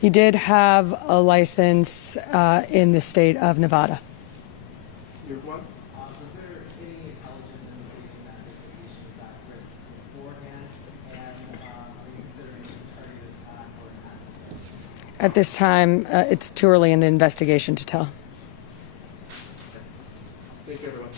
He did have a license in the state of Nevada. Your one? Was there any intelligence indicating that this patient is at risk beforehand? And are you considering this a targeted attack or an accident? At this time, it's too early in the investigation to tell. Thank you, everyone.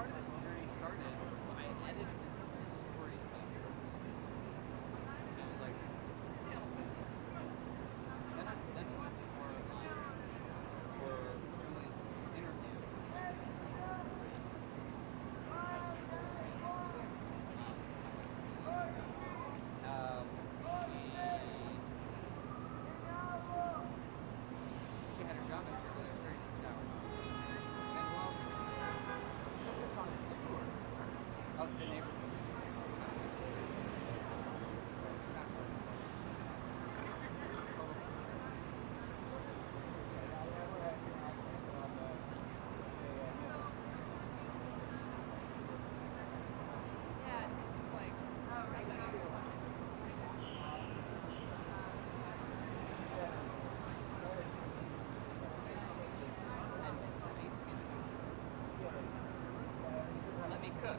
part of this journey started, I had edited this story about her. And I was like, let's see how it goes. Then we went for Julie's interview. She had her job interview for 36 hours. And well, she took us on a tour of the neighborhood. Yeah, it's just like, let me cook.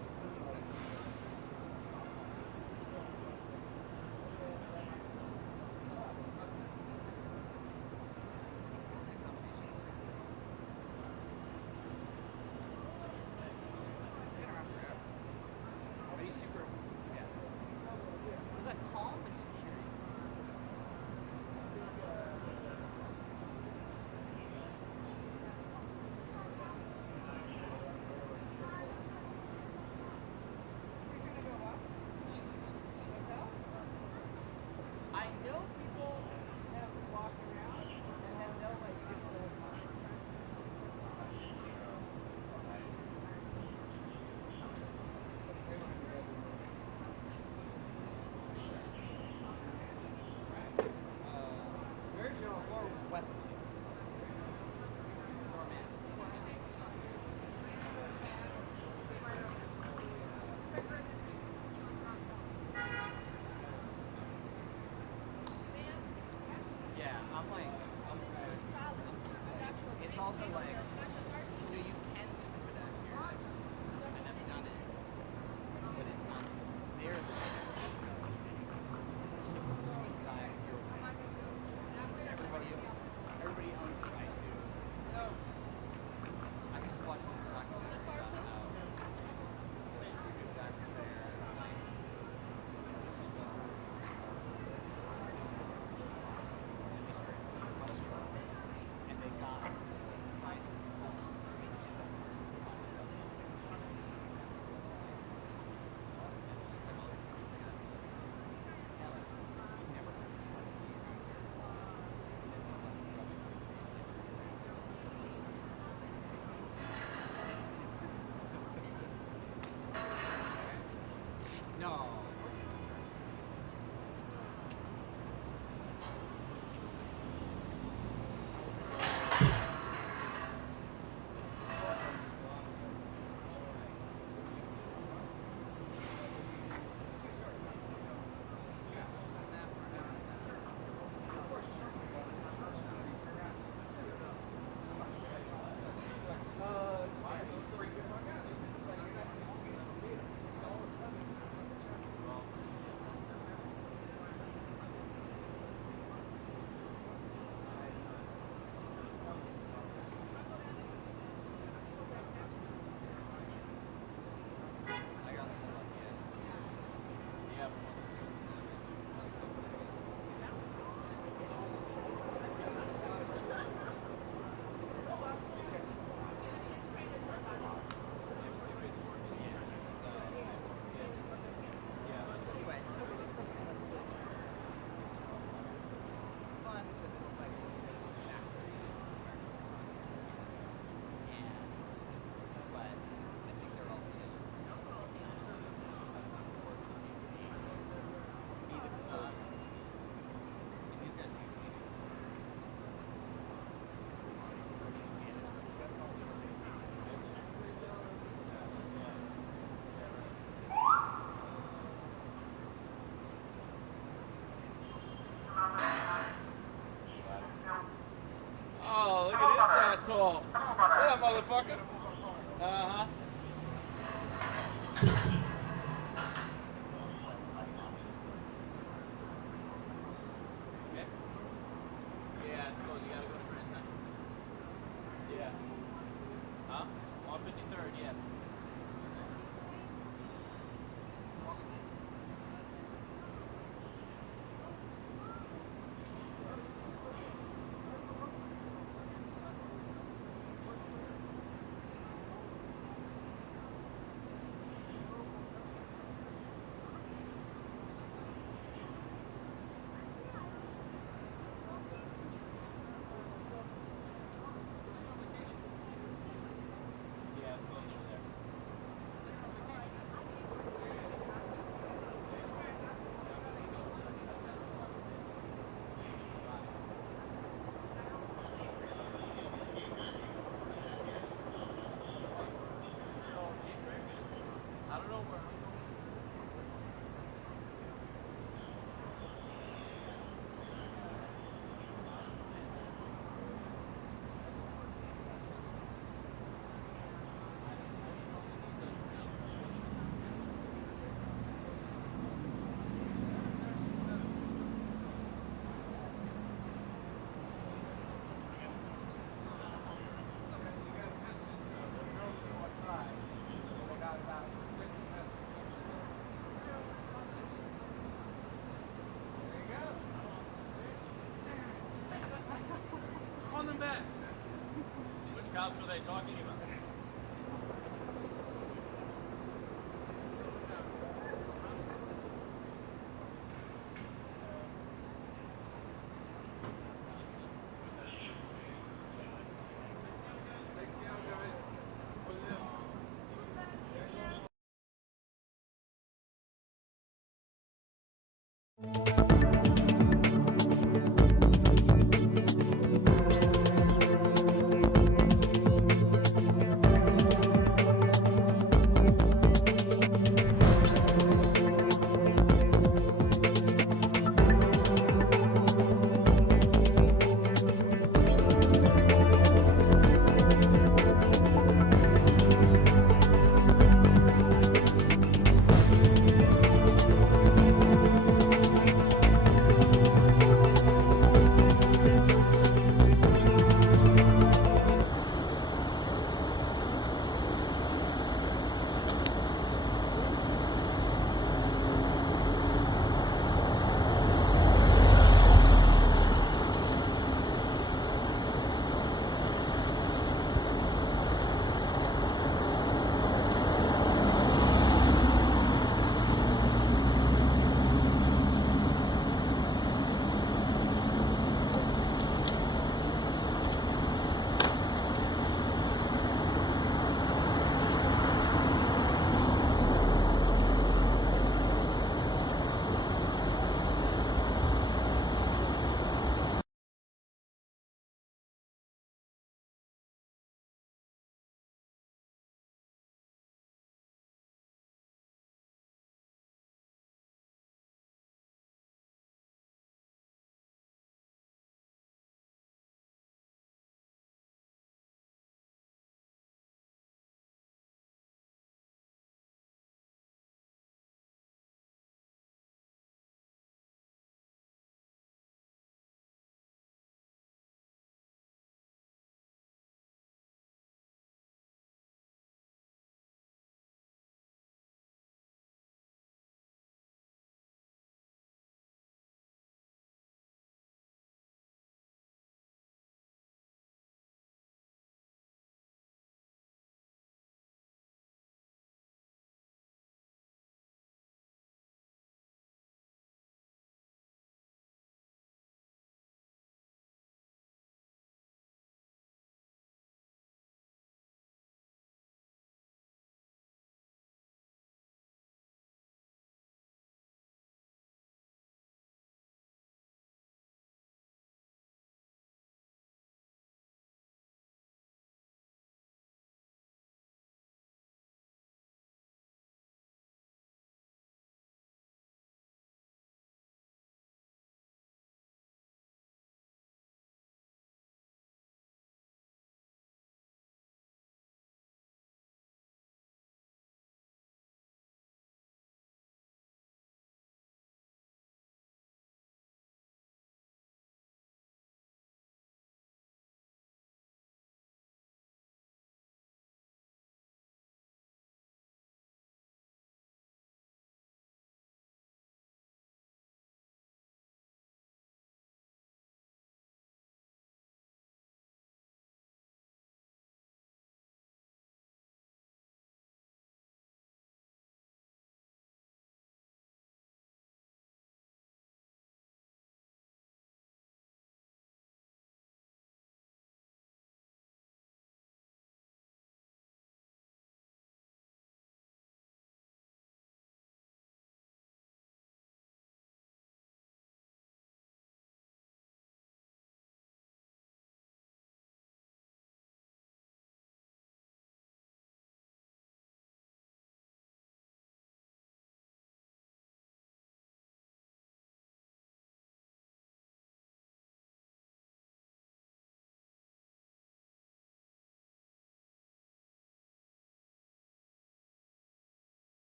But he's super, yeah. He's like calm, but he's curious. I know people have walked around and have no idea what they're talking very general or west. Yeah, I'm like, it's also like, you can swim it out here. And I've done it, but it's not there. Everybody owns a dry suit. I just watched this documentary about how scuba divers there. And they got scientists involved. No. Oh, look at this asshole. Look at that motherfucker. Uh-huh. Okay. Yeah, it's cool. You gotta go to Grand Central. Yeah. Huh? 153rd, yeah. cops were they talking about?